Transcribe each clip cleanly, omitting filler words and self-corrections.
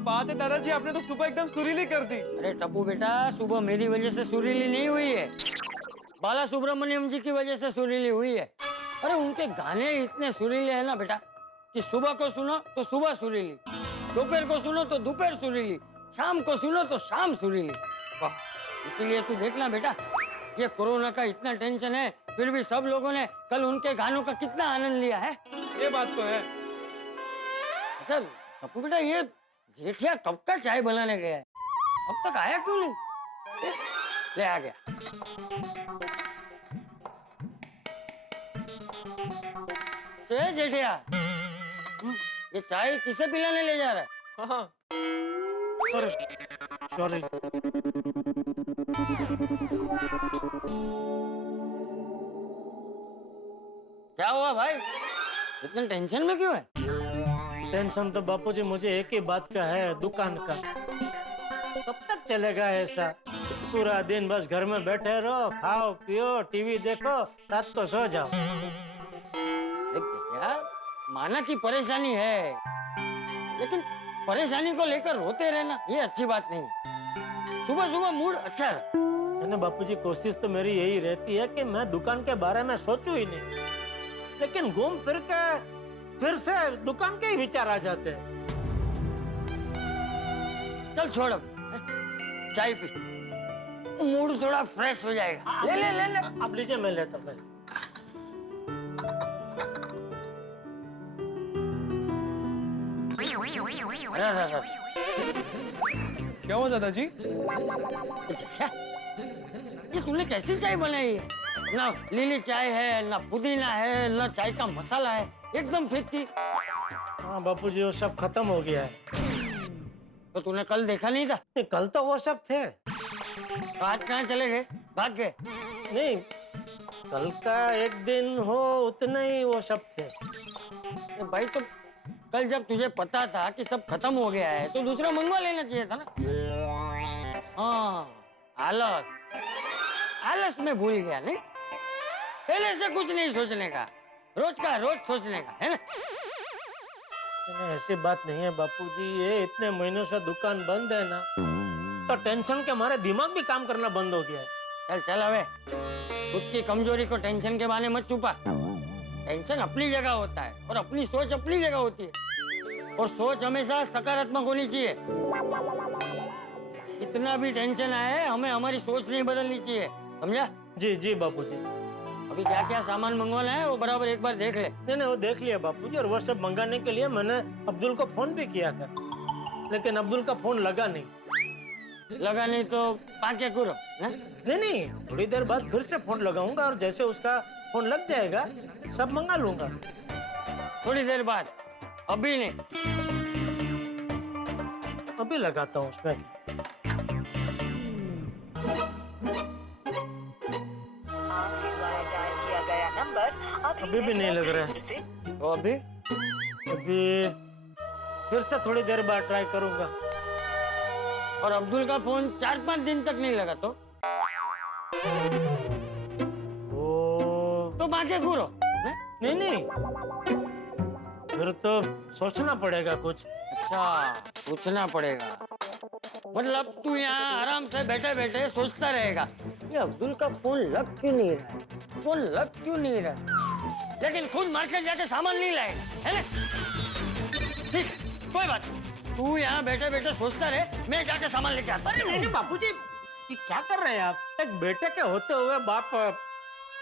बात है दादाजी, आपने तो सुबह एकदम सुरीली कर दी। अरे टप्पू बेटा, सुबह मेरी वजह से सुरीली नहीं हुई है, बाला सुब्रमण्यम जी की वजह से सुरीली हुई है। अरे उनके गाने इतने सुरीले हैं ना बेटा कि सुबह को सुनो तो सुबह सुरीली, दोपहर को सुनो तो दोपहर सुरीली, शाम को सुनो तो शाम सुरीली। वाह, इसीलिए तू देखना बेटा, ये कोरोना का इतना टेंशन है फिर भी सब लोगों ने कल उनके गानों का कितना आनंद लिया है। ये बात तो है। अच्छा टप्पू बेटा, ये जेठिया कब का चाय बनाने गया है, अब तक आया क्यों नहीं? ले आ गया। जेठिया, ये चाय किसे पिलाने ले जा रहा है? हाँ। Sorry sorry. क्या हुआ भाई, इतने टेंशन में क्यों है? टेंशन तो बापूजी मुझे एक ही बात का है, दुकान का। कब तक चलेगा ऐसा? पूरा दिन बस घर में बैठे रहो, खाओ पियो, टीवी देखो, रात को सो जाओ। क्या माना कि परेशानी है, लेकिन परेशानी को लेकर रोते रहना ये अच्छी बात नहीं। सुबह सुबह मूड अच्छा है। बापूजी कोशिश तो मेरी यही रहती है कि मैं दुकान के बारे में सोचूं ही नहीं, लेकिन घूम फिर के फिर से दुकान के ही विचार आ जाते हैं। चल छोड़, अब चाय पी, मूड थोड़ा फ्रेश हो जाएगा। ले ले ले ले। आप लीजिए, मैं लेता हूँ। क्या हुआ दादाजी? ये तूने कैसी चाय बनाई है? ना लीली चाय है, ना पुदीना है, ना चाय का मसाला है, एकदम फीकी। हाँ बापूजी, वो सब खत्म हो गया है। तो तूने कल देखा नहीं था? कल तो वो सब थे। तो आज कहाँ चले गए, भाग गए? नहीं, कल का एक दिन हो उतने ही वो सब थे। भाई तो कल जब तुझे पता था कि सब खत्म हो गया है तो दूसरा मंगवा लेना चाहिए था ना। हाँ, आलस आलस में भूल गया नहीं, पहले से कुछ नहीं सोचने का, रोज का रोज सोचने का, है ना? ऐसी बात नहीं है बापूजी, ये इतने महीनों से दुकान बंद है ना, तो टेंशन के हमारे दिमाग भी काम करना बंद हो गया है। चल चल, अबे खुद की कमजोरी को टेंशन के बहाने मत छुपा। टेंशन अपनी जगह होता है और अपनी सोच अपनी जगह होती है, और सोच हमेशा सकारात्मक होनी चाहिए। इतना भी टेंशन आए, हमें हमारी सोच नहीं बदलनी चाहिए, समझा? जी जी बापूजी। अभी क्या क्या सामान मंगवाना है वो बराबर एक बार देख ले। नहीं वो देख लिया बापूजी, और वो सब मंगाने के लिए मैंने अब्दुल को फोन भी किया था, लेकिन अब्दुल का फोन लगा नहीं। लगा नहीं तो पाके करो। नहीं, थोड़ी देर बाद फिर से फोन लगाऊंगा, और जैसे उसका फोन लग जाएगा सब मंगा लूंगा। थोड़ी देर बाद, अभी नहीं। अभी लगाता हूँ उसमें। अभी भी नहीं लग रहा है। तो अभी फिर से थोड़ी देर बाद ट्राई करूंगा। और अब्दुल का फोन 4-5 दिन तक नहीं लगा तो बाकी करो। नहीं, फिर तो सोचना पड़ेगा कुछ। अच्छा, सोचना पड़ेगा, मतलब तू यहाँ आराम से बैठे बैठे सोचता रहेगा ये अब्दुल का फोन लग क्यों नहीं रहा है, फोन लग क्यों नहीं रहा है, लेकिन खुद मार्केट जाके सामान नहीं लाएगा, है ना? ठीक, कोई बात नहीं, तू यहाँ बैठे बैठे सोचता रहे, मैं जाके सामान लेके आता। अरे नहीं बापूजी, ये क्या कर रहे हैं आप? एक बेटे के होते हुए बाप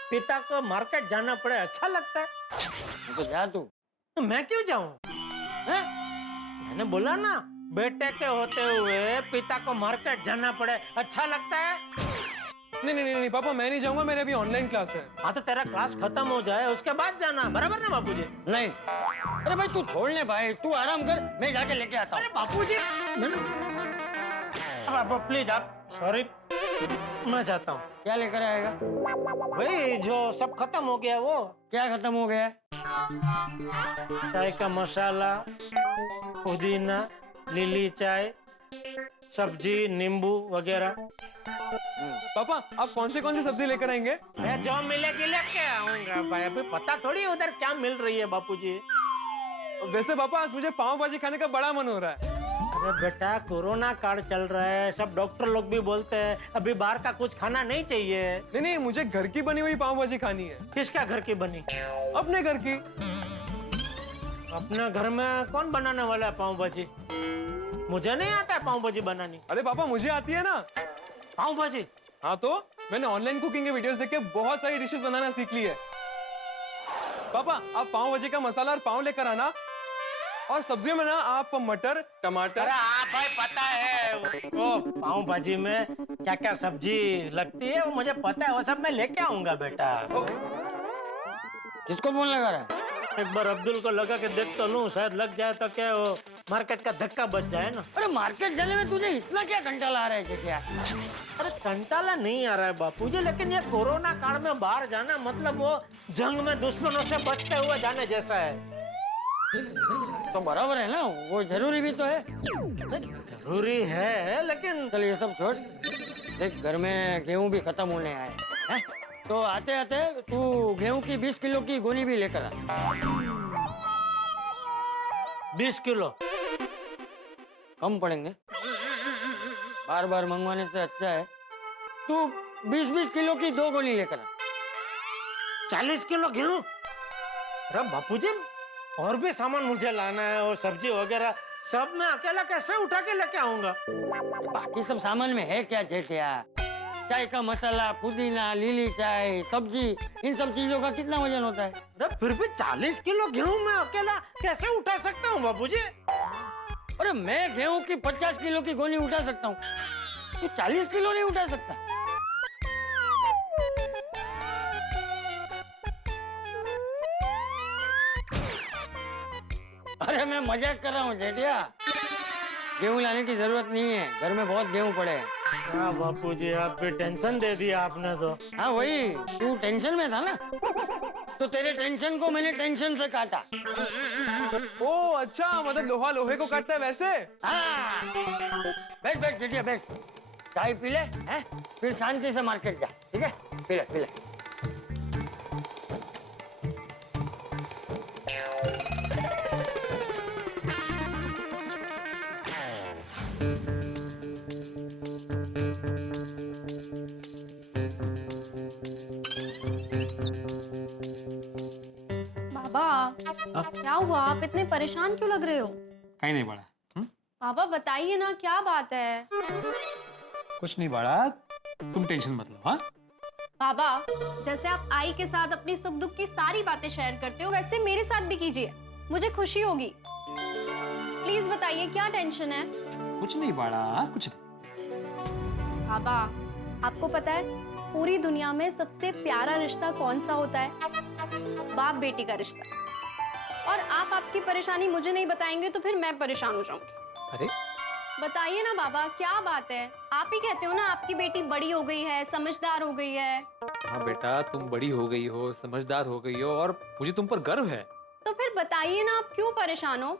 पिता को मार्केट जाना पड़े अच्छा लगता है? तो जा तू। तो मैं क्यों जाऊं? मैंने बोला ना, बेटे के होते हुए पिता को मार्केट जाना पड़े अच्छा लगता है? नहीं पापा, मैं नहीं जाऊंगा, मेरे अभी ऑनलाइन क्लास है। हाँ तो तेरा क्लास खत्म हो जाए उसके बाद जाना, बराबर ना बापूजी? नहीं, अरे भाई तू छोड़ ले भाई, तू आराम कर, मैं जाके लेके आता हूँ। अरे बापूजी, प्लीज आप, सॉरी, मैं जाता हूँ। क्या लेकर आएगा? भाई जो सब खत्म हो गया। वो क्या खत्म हो गया? चाय का मसाला, पुदीना, लीली चाय, सब्जी, नींबू वगैरह। पापा आप कौन सी सब्जी लेकर आएंगे? मैं जो मिलेगी लेके आऊंगा भाई, अभी पता थोड़ी उधर क्या मिल रही है बापूजी। वैसे पापा आज मुझे पाव भाजी खाने का बड़ा मन हो रहा है। अरे बेटा कोरोना काल चल रहा है, सब डॉक्टर लोग भी बोलते हैं अभी बाहर का कुछ खाना नहीं चाहिए। नहीं नहीं, मुझे घर की बनी हुई पाव भाजी खानी है। किसका घर की बनी? अपने घर की। अपने घर में कौन बनाने वाला है पाव भाजी? मुझे नहीं आता है पाव भाजी बनानी। अरे पापा मुझे आती है ना पाव भाजी। हाँ तो मैंने ऑनलाइन कुकिंग के वीडियोस देख के बहुत सारी डिशेस बनाना सीख ली है। पापा आप पाव भाजी का मसाला और पाव लेकर आना, और सब्जियों में ना आप मटर, टमाटर। अरे हाँ भाई पता है वो पाव भाजी में क्या क्या सब्जी लगती है वो मुझे पता है, वो सब मैं लेके आऊंगा बेटा। किसको फोन लगा रहा है? एक बार अब्दुल को लगा के देख तो लूं, शायद लग जाए तो क्या वो मार्केट का धक्का बच जाए ना। अरे मार्केट जाने में तुझे इतना क्या कंटाला आ रहा है जेठिया? अरे कंटाला नहीं आ रहा है बापू जी, लेकिन ये कोरोना काल में बाहर जाना मतलब वो जंग में दुश्मनों से बचते हुए जाने जैसा है। तो बराबर है ना, वो जरूरी भी तो है। जरूरी है लेकिन चल ये सब छोड़, देख घर में गेहूं भी खत्म होने आए हैं, तो आते आते तू गेहूं की 20 किलो की गोनी भी लेकर आ। 20 किलो कम पड़ेंगे, बार बार मंगवाने से अच्छा है तू 20-20 किलो की 2 गोली लेकर आ। 40 किलो गेहूं? अरे बापू जी और भी सामान मुझे लाना है, और सब्जी वगैरह सब मैं अकेला कैसे उठा के लेके आऊंगा? बाकी सब सामान में है क्या जेठिया? चाय का मसाला, पुदीना, लीली चाय, सब्जी, इन सब चीजों का कितना वजन होता है? अरे फिर भी 40 किलो गेहूं मैं अकेला कैसे उठा सकता हूँ बाबूजी? अरे मैं गेहूं की 50 किलो की गोनी उठा सकता हूँ, तू 40 किलो नहीं उठा सकता? अरे मैं मजाक कर रहा हूँ जेठिया, गेहूं लाने की जरूरत नहीं है, घर में बहुत गेहूं पड़े हैं। हाँ बापूजी आप भी टेंशन दे दिया आपने तो। हाँ वही, तू टेंशन में था ना, तो तेरे टेंशन को मैंने टेंशन से काटा। ओ अच्छा, मतलब लोहा लोहे को काटता है वैसे। हाँ बैठ बैठ जेठिया बैठ, चाय पी ले हैं, फिर शांति से मार्केट जा, ठीक है? पी ले पी ले। क्या हुआ, आप इतने परेशान क्यों लग रहे हो? कहीं नहीं बड़ा। पापा बताइए ना क्या बात है? कुछ नहीं बड़ा, तुम टेंशन मत लो। हाँ बाबा जैसे आप आई के साथ अपनी सुख दुख की सारी बातें शेयर करते हो, वैसे मेरे साथ भी कीजिए, मुझे खुशी होगी। प्लीज बताइए क्या टेंशन है? कुछ नहीं बड़ा, कुछ नहीं। बाबा आपको पता है पूरी दुनिया में सबसे प्यारा रिश्ता कौन सा होता है? बाप बेटी का रिश्ता। और आप आपकी परेशानी मुझे नहीं बताएंगे तो फिर मैं परेशान हो जाऊंगी। अरे बताइए ना बाबा क्या बात है? आप ही कहते हो ना आपकी बेटी बड़ी हो गई है, समझदार हो गई है। हाँ बेटा, तुम बड़ी हो गई हो, समझदार हो गई हो, और मुझे तुम पर गर्व है। तो फिर बताइए ना आप क्यों परेशान हो?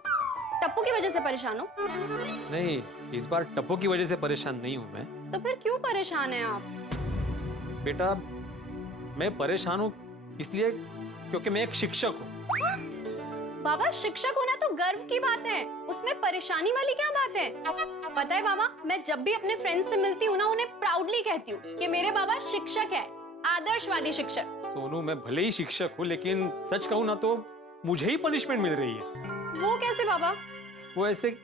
टप्पू की वजह से परेशान हो? नहीं, इस बार टप्पू की वजह से परेशान नहीं हूँ मैं। तो फिर क्यों परेशान है आप? बेटा मैं परेशान हूँ इसलिए क्योंकि मैं एक शिक्षक हूँ। बाबा शिक्षक होना तो गर्व की बात है, उसमें परेशानी वाली क्या बात है? पता है बाबा, मैं जब भी अपने फ्रेंड्स से मिलती हूँ ना, उन्हें प्राउडली कहती हूँ कि मेरे बाबा शिक्षक है, आदर्शवादी शिक्षक। सोनू मैं भले ही शिक्षक हूँ, लेकिन सच कहूँ ना तो मुझे ही पनिशमेंट मिल रही है। वो कैसे बाबा? वो ऐसे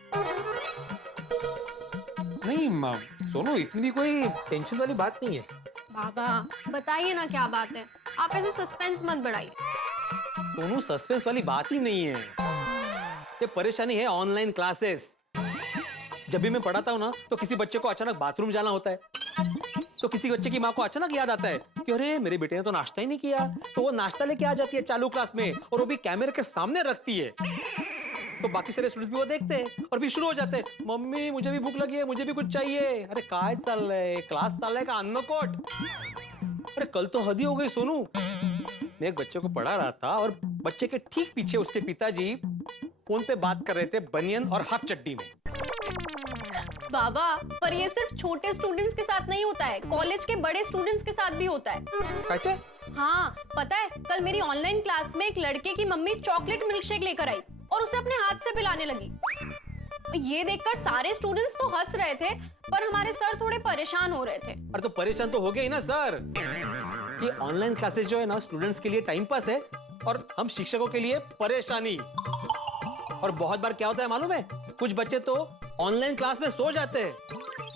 नहीं सोनू, इतनी कोई टेंशन वाली बात नहीं है। बाबा बताइए ना क्या बात है, आप ऐसे सस्पेंस मत बढ़ाइए। सोनू सस्पेंस वाली बात ही नहीं है, ये परेशानी है ऑनलाइन क्लासेस। जब भी मैं पढ़ाता हूँ ना तो किसी बच्चे को अचानक बाथरूम जाना होता है, तो किसी बच्चे की माँ को अचानक याद आता है कि अरे मेरे बेटे ने तो नाश्ता ही नहीं किया, तो वो नाश्ता लेके आ जाती है चालू क्लास में, और वो भी कैमरे के सामने रखती है। तो बाकी सारे स्टूडेंट्स भी वो देखते हैं और भी शुरू हो जाते हैं, मम्मी मुझे भी भूख लगी है, मुझे भी कुछ चाहिए। अरे काय चल रहा है, क्लास चल रहा है का अन्नकोट? अरे कल तो हद ही हो गई सोनू। मैं एक बच्चे को पढ़ा रहा था और बच्चे के ठीक पीछे उसके पिताजी फोन पे बात कर रहे थे बनियन और हाफ चड्डी में। बाबा पर ये सिर्फ छोटे स्टूडेंट्स के साथ नहीं होता है, कॉलेज के बड़े स्टूडेंट्स के साथ भी होता है। कहते? हाँ पता है, कल मेरी ऑनलाइन क्लास में एक लड़के की मम्मी चॉकलेट मिल्क शेक लेकर आई और उसे अपने हाथ से पिलाने लगी। ये देखकर सारे स्टूडेंट्स तो हंस रहे थे, पर हमारे सर थोड़े परेशान हो रहे थे। अरे तो परेशान तो हो गए ही ना सर। ये ऑनलाइन क्लासेस जो है ना स्टूडेंट्स के लिए टाइम पास है और हम शिक्षकों के लिए परेशानी। और बहुत बार क्या होता है मालूम है, कुछ बच्चे तो ऑनलाइन क्लास में सो जाते हैं।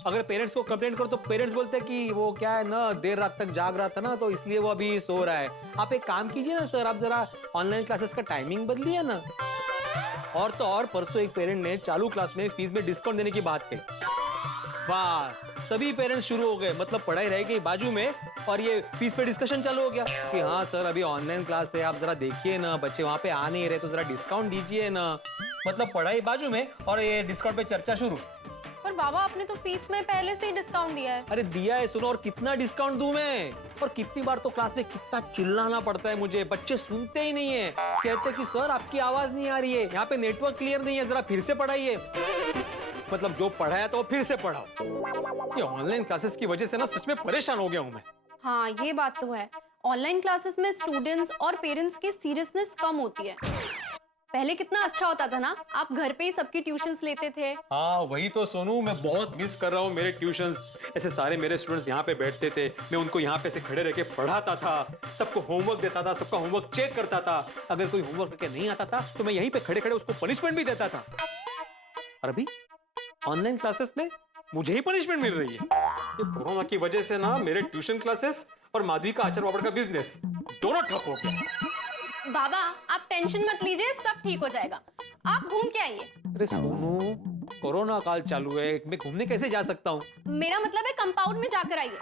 अगर पेरेंट्स को कंप्लेंट करो तो पेरेंट्स बोलते हैं कि वो क्या है ना, देर रात तक जाग रहा था ना, तो इसलिए वो अभी सो रहा है। आप एक काम कीजिए ना सर, आप जरा ऑनलाइन क्लासेस का टाइमिंग बदलिए ना। और तो और परसों एक पेरेंट ने चालू क्लास में फीस में डिस्काउंट देने की बात कही। बस सभी पेरेंट्स शुरू हो गए, मतलब पढ़ाई रह गई बाजू में और ये फीस पे डिस्कशन चालू हो गया कि हाँ सर अभी ऑनलाइन क्लास है, आप जरा देखिए ना, बच्चे वहां पे आ नहीं रहे तो जरा डिस्काउंट दीजिए ना। मतलब पढ़ाई बाजू में और ये डिस्काउंट पे चर्चा शुरू। पर बाबा आपने तो फीस में पहले से ही डिस्काउंट दिया है। अरे दिया है, सुनो, और कितना डिस्काउंट दूं मैं? और कितनी बार तो क्लास में कितना चिल्लाना पड़ता है मुझे, बच्चे सुनते ही नहीं है, कहते कि सर आपकी आवाज नहीं आ रही है, यहाँ पे नेटवर्क क्लियर नहीं है, जरा फिर से पढ़ाइए। मतलब जो पढ़ाया तो फिर से पढ़ाओ। ये ऑनलाइन क्लासेस की वजह से ना सच में परेशान हो गया हूँ मैं। हाँ ये बात तो है, ऑनलाइन क्लासेस में स्टूडेंट्स और पेरेंट्स की सीरियसनेस कम होती है। पहले कितना अच्छा होता था ना, आप घर पे ही सबकी ट्यूशंस लेते थे। हाँ वही तो सोनू, मैं बहुत मिस कर रहा हूँ मेरे ट्यूशंस। ऐसे सारे मेरे स्टूडेंट्स यहाँ पे बैठते थे, मैं उनको यहाँ पे से खड़े रह के पढ़ाता था, सबको होमवर्क देता था, सबका होमवर्क चेक करता था। अगर कोई होमवर्क करके नहीं आता था तो मैं यहीं पे खड़े खड़े उसको पनिशमेंट भी देता था। और अभी ऑनलाइन क्लासेस में मुझे ही पनिशमेंट मिल रही है। ये कोरोना की वजह से ना मेरे ट्यूशन क्लासेस और माधवी का अचार पापड़ का बिजनेस दोनों ठप हो गया। बाबा आप टेंशन मत लीजिए, सब ठीक हो जाएगा। आप घूम के आइए। अरे सोनू, कोरोना काल चालू है, मैं घूमने कैसे जा सकता हूँ? मेरा मतलब है कंपाउंड में जाकर आइए।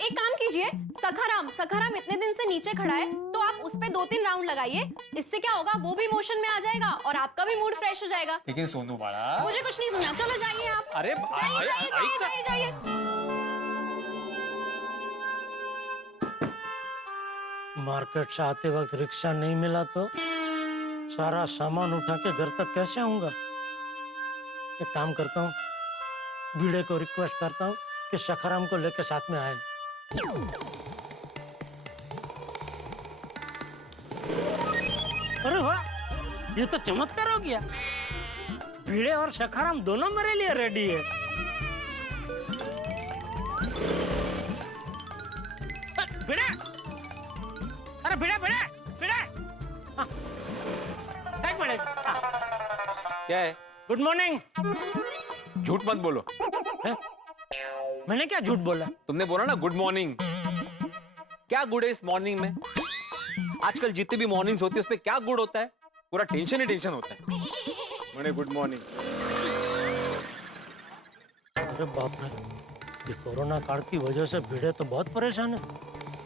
एक काम कीजिए, सखाराम इतने दिन से नीचे खड़ा है तो आप उस पे 2-3 राउंड लगाइए। इससे क्या होगा, वो भी मोशन में आ जाएगा और आपका भी मूड फ्रेश हो जाएगा। लेकिन सोनू बाड़ा, मुझे कुछ नहीं सुना, चलो जाइए आप। अरे जाइए। मार्केट से आते वक्त रिक्शा नहीं मिला तो सारा सामान उठा के घर तक कैसे आऊंगा? एक काम करता हूँ, भिड़े को रिक्वेस्ट करता हूँ कि सखाराम को लेकर साथ में आए। अरे वाह, ये तो चमत्कार हो गया। भिड़े और सखाराम दोनों मेरे लिए रेडी है। भिड़े, अरे भिड़े भिड़े भिड़े, एक मिनट। क्या है? Good morning. झूठ मत बोलो। मैंने क्या झूठ बोला? तुमने बोला ना गुड मॉर्निंग। क्या गुड है इस मॉर्निंग में? आजकल जितनी भी मॉर्निंग्स होती है उसमें क्या गुड होता है? पूरा टेंशन ही टेंशन होता है। मैंने गुड मॉर्निंग। अरे बाप रे, ये कोरोना काल की वजह से भिड़े तो बहुत परेशान है।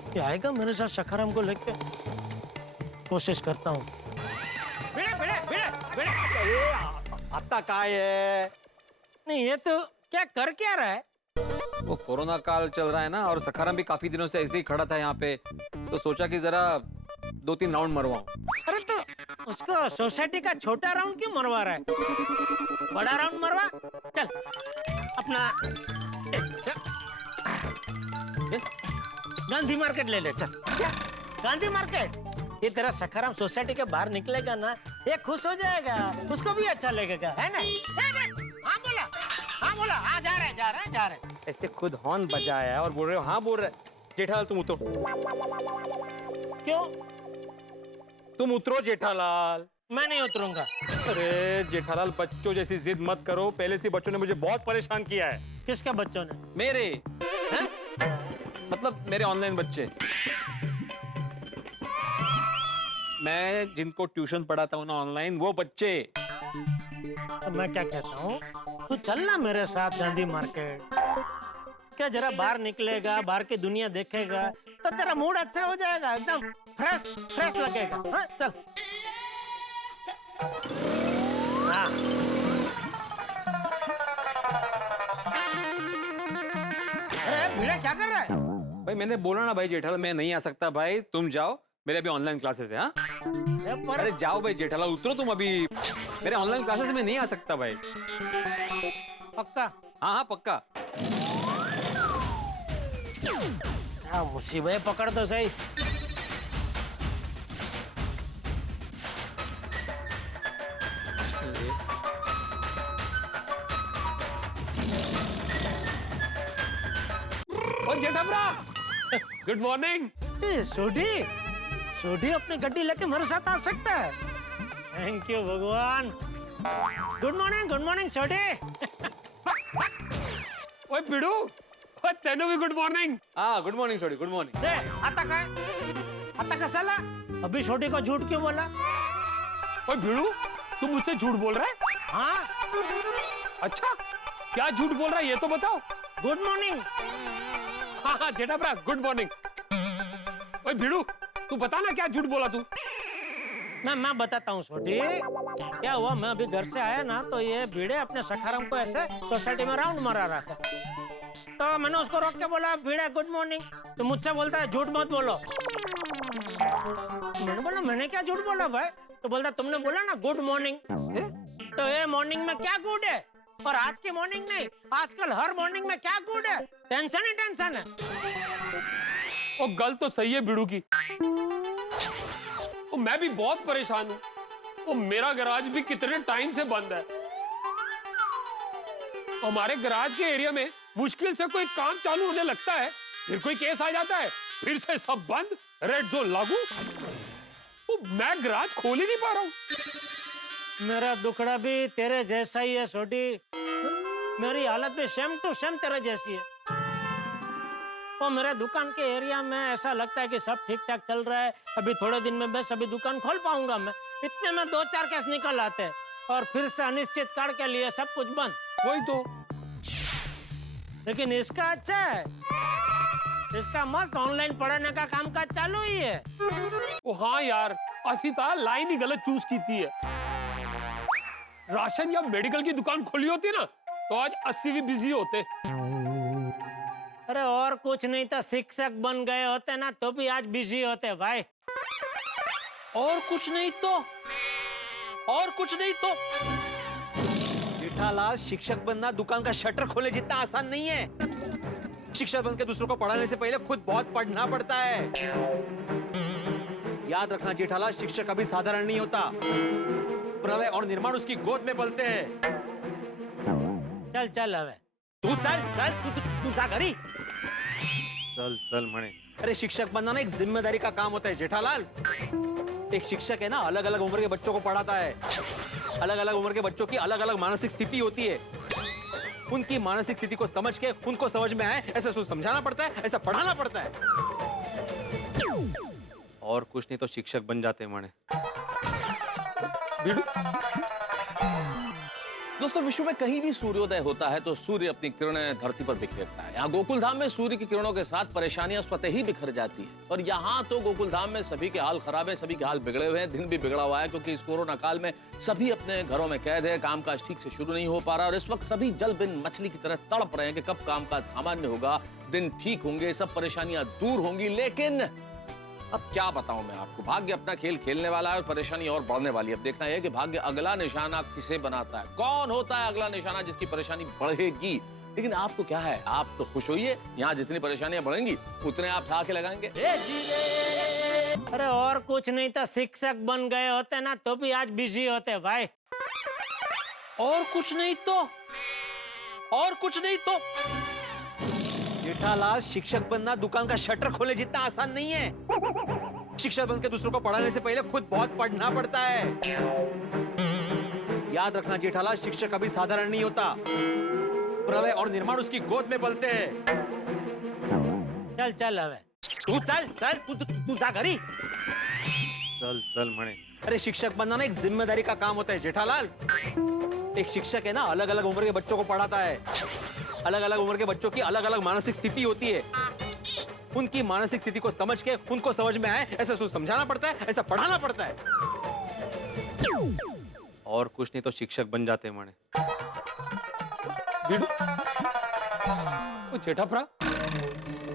ये आएगा मेरे साथ सखाराम को लेके? कोशिश करता हूँ। भिड़े भिड़े भिड़े भिड़े, आता काय है? नहीं ये तो क्या कर क्या रहा है? वो कोरोना काल चल रहा है ना, और सखाराम भी काफी दिनों से ऐसे ही खड़ा था यहाँ पे, तो सोचा कि जरा 2-3 राउंड मरवाऊं। अरे तो उसको सोसाइटी का छोटा राउंड क्यों मरवा रहा है? बड़ा राउंड मरवा। चल अपना गांधी मार्केट ले ले, चल गांधी मार्केट। ये तेरा सखाराम सोसाइटी के बाहर निकलेगा ना, ये खुश हो जाएगा, उसको भी अच्छा लगेगा, है ना? हाँ बोला, हाँ जा रहे। ऐसे खुद हॉर्न बजाया है और बोल रहे हो हाँ बोल रहे। जेठालाल तुम उतरो। क्यों? तुम उतरो जेठालाल। मैं नहीं उतरूंगा। अरे जेठालाल, बच्चों जैसी जिद मत करो, पहले से बच्चों ने मुझे बहुत परेशान किया है। किसके बच्चों ने? मेरे, हैं? मतलब मेरे ऑनलाइन बच्चे। मैं जिनको ट्यूशन पढ़ाता हूँ ना ऑनलाइन, वो बच्चे। तो मैं क्या कहता हूँ, तू चल ना मेरे साथ गांधी मार्केट। क्या जरा बाहर निकलेगा, बाहर की दुनिया देखेगा तो तेरा मूड अच्छा हो जाएगा, एकदम फ्रेश लगेगा। हाँ चल। हाँ अरे भिड़ा क्या कर रहा है? भाई मैंने बोला ना भाई जेठालाल, मैं नहीं आ सकता भाई, तुम जाओ, मेरे अभी ऑनलाइन क्लासेस है। हाँ अरे जाओ भाई जेठालाल, उतरो तुम, अभी मेरे ऑनलाइन क्लासेस में नहीं आ सकता भाई। पक्का? हाँ पक्का। हाँ मुसीबत पकड़ तो सही। जेठाभरा गुड मॉर्निंग। सोडी सोडी अपनी गड्डी लेके मेरे साथ आ सकता है। थैंक यू भगवान। गुड मॉर्निंग सोडी। ओए पिड़ू, ओए तेनू भी गुड मॉर्निंग। हाँ गुड मॉर्निंग सोडी, गुड मॉर्निंग। आता कसाला अभी छोटी को झूठ क्यों बोला? ओए भिड़ू, तू मुझसे झूठ बोल रहा है? हाँ अच्छा, क्या झूठ बोल रहा है ये तो बताओ। Good morning. हाँ जेठाभरा गुड मॉर्निंग। ओए भिड़ू, तू बता ना क्या झूठ बोला तू। मैं बताता हूँ छोटी। क्या हुआ, मैं अभी घर से आया ना तो ये भीड़े अपने सखाराम को ऐसे सोसाइटी में राउंड मारा रहा था। तो मैंने उसको रोक के बोला भीड़े गुड मॉर्निंग। तो मुझसे बोलता है झूठ मत बोलो। मैंने बोला मैंने क्या झूठ बोला भाई? तो बोलता तुमने बोला ना गुड मॉर्निंग। तो ये मॉर्निंग में क्या गुड है? और आज की मॉर्निंग नहीं, आजकल हर मॉर्निंग में क्या गुड है? टेंशन ही टेंशन है। ओ गल तो सही है भिड़ू की। ओ मैं भी बहुत परेशान हूँ। ओ मेरा गैराज भी कितने टाइम से बंद है। हमारे गैराज के एरिया में मुश्किल से कोई काम चालू होने लगता है, फिर कोई केस आ जाता है, फिर से सब बंद, रेड जोन लागू। ओ मैं गैराज खोल ही नहीं पा रहा हूँ। मेरा दुखड़ा भी तेरे जैसा ही है छोटी। मेरी हालत भी सेम टू सेम तेरे जैसी है। और मेरे दुकान के एरिया में ऐसा लगता है कि सब ठीक ठाक चल रहा है। अभी थोड़े दिन में बस अभी दुकान खोल पाऊंगा मैं। इतने में 2-4 केस निकल आते हैं और फिर से अनिश्चित काल के लिए सब कुछ बंद। वही तो। लेकिन इसका अच्छा है, इसका मस्त ऑनलाइन पढ़ाने का काम काज चालू ही है। ओ हाँ यार, असीता लाइन ही गलत चूज की थी है। राशन या मेडिकल की दुकान खोली होती ना तो आज 80 भी बिजी होते। अरे और कुछ नहीं तो शिक्षक बन गए होते ना तो भी आज बिजी होते भाई। और कुछ नहीं तो जेठालाल, शिक्षक बनना दुकान का शटर खोले जितना आसान नहीं है। शिक्षक बनकर दूसरों को पढ़ाने से पहले खुद बहुत पढ़ना पड़ता है। याद रखना जेठालाल, शिक्षक कभी साधारण नहीं होता। प्रलय और निर्माण उसकी गोद में पलते हैं। चल हवे तू जा घरी। चल मणे। अरे शिक्षक बनना ना एक जिम्मेदारी का काम होता है जेठालाल। एक शिक्षक है ना, अलग अलग उम्र के बच्चों को पढ़ाता है। अलग अलग उम्र के बच्चों की अलग अलग मानसिक स्थिति होती है। उनकी मानसिक स्थिति को समझ के उनको समझ में आए ऐसा समझाना पड़ता है, ऐसा पढ़ाना पड़ता है। और कुछ नहीं तो शिक्षक बन जाते हैं मणे। दोस्तों, विश्व में कहीं भी सूर्योदय होता है तो सूर्य अपनी किरणें धरती पर बिखेरता है। यहाँ गोकुल धाम में सूर्य की किरणों के साथ परेशानियां स्वतः ही बिखर जाती है। और यहाँ तो गोकुल धाम में सभी के हाल खराब है, सभी के हाल बिगड़े हुए हैं। दिन भी बिगड़ा हुआ है क्योंकि इस कोरोना काल में सभी अपने घरों में कैद है। कामकाज ठीक से शुरू नहीं हो पा रहा और इस वक्त सभी जल बिन मछली की तरह तड़प रहे हैं कि कब कामकाज सामान्य होगा, दिन ठीक होंगे, सब परेशानियां दूर होंगी। लेकिन अब क्या बताऊं मैं आपको, भाग्य अपना खेल खेलने वाला है और परेशानी और बढ़ने वाली है। अब देखना है कि भाग्य अगला निशाना किसे बनाता है, कौन होता है अगला निशाना जिसकी परेशानी बढ़ेगी। लेकिन आपको क्या है, आप तो खुश होइए, यहाँ जितनी परेशानियां बढ़ेंगी उतने आप ठहाके लगाएंगे। अरे और कुछ नहीं तो शिक्षक बन गए होते ना तो भी आज बिजी होते भाई। और कुछ नहीं तो जेठालाल, शिक्षक बनना दुकान का शटर खोले जितना आसान नहीं है। शिक्षक बनकर दूसरों को पढ़ाने से पहले खुद बहुत पढ़ना पड़ता है। याद रखना जेठालाल, शिक्षक कभी साधारण नहीं होता। प्रलय और निर्माण उसकी गोद में पलते हैं। चल हवे तू जा घरी। चल मणे। अरे शिक्षक बनना ना एक जिम्मेदारी का काम होता है जेठालाल। एक शिक्षक है ना, अलग अलग उम्र के बच्चों को पढ़ाता है। अलग अलग उम्र के बच्चों की अलग अलग मानसिक स्थिति होती है। उनकी मानसिक स्थिति को समझ के उनको समझ में आए ऐसा समझाना पड़ता है, ऐसा पढ़ाना पड़ता है। और कुछ नहीं तो शिक्षक बन जाते हैं मणे। जेठाभरा,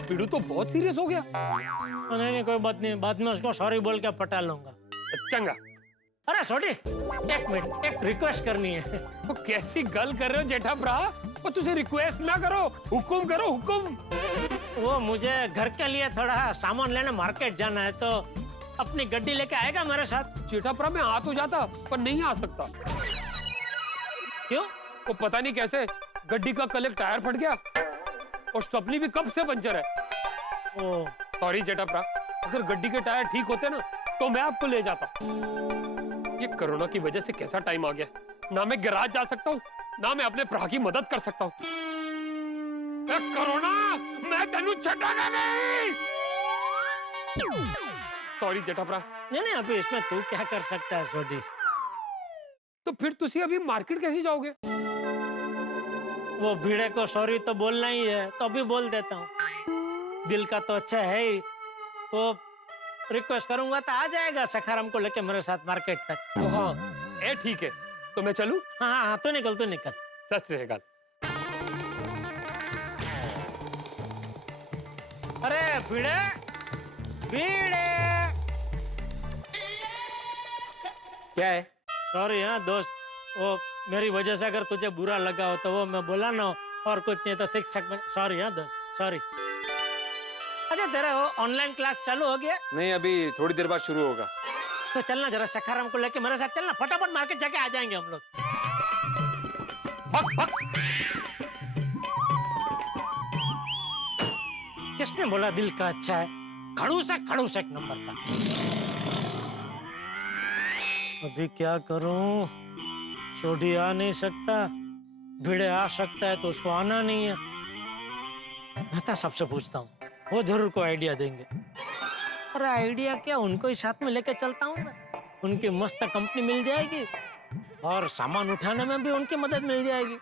पिड़ू तो बहुत सीरियस हो गया। नहीं कोई बात नहीं, बाद में उसको सॉरी बोल के पटा लूंगा। चंगा। अरे छोटी, एक मिनट, एक रिक्वेस्ट करनी है। तो कैसी गल कर रहे हो जेठाभरा? वो तुझे रिक्वेस्ट ना करो, हुकुम करो, हुकुम। वो मुझे घर के लिए थोड़ा सामान लेने मार्केट जाना है तो अपनी गड्डी लेके आएगा मेरे साथ? जेठाभरा मैं आ तो जाता पर नहीं आ सकता। क्यों? वो पता नहीं कैसे गड्डी का कल एक टायर फट गया और स्टपनी भी कब से पंचर है। ओ सॉरी जेठाप्रा, अगर गड्डी के टायर ठीक होते ना तो मैं आपको ले जाता। ये कोरोना की वजह से कैसा टाइम आ गया, ना मैं गैराज जा सकता हूँ ना मैं अपने भरा की मदद कर सकता हूँ। कोरोना मैं तेनू छटाना नहीं। सॉरी जेठाप्रा। नहीं अभी इसमें तू क्या कर सकता है सोडी। तो फिर तुसी अभी मार्केट कैसे जाओगे? वो भीड़े को सॉरी तो बोलना ही है, तो अभी बोल देता हूँ। दिल का तो अच्छा है ही, तो रिक्वेस्ट करूंगा तो आ जाएगा सखाराम को लेके मेरे साथ मार्केट तक। ओ हाँ, ए ठीक है, तो मैं चलूं? हाँ तू निकल तू निकल। सच रहेगा। अरे भीड़े भीड़े। क्या है? सॉरी हाँ दोस्त, वो मेरी वजह से अगर तुझे बुरा लगा हो तो वो मैं बोला ना हो, और कुछ नहीं तो शिक्षक में। सॉरी हाँ दोस्त सॉरी। अच्छा तेरा वो ऑनलाइन क्लास चालू हो गया? नहीं, अभी थोड़ी देर बाद शुरू होगा। तो चलना जरा सखाराम को लेके मेरे साथ चलना, फटाफट मार्केट जाके आ जाएंगे हम लोग। किसने बोला दिल का अच्छा है? खड़ूस एक नंबर का। अभी क्या करूं? छोटी आ नहीं सकता, भिड़े आ सकता है तो उसको आना नहीं है। मैं सबसे पूछता हूँ, वो जरूर कोई आइडिया देंगे। अरे आइडिया क्या, उनको ही साथ में लेके चलता हूँ मैं। उनकी मस्त कंपनी मिल जाएगी और सामान उठाने में भी उनकी मदद मिल जाएगी।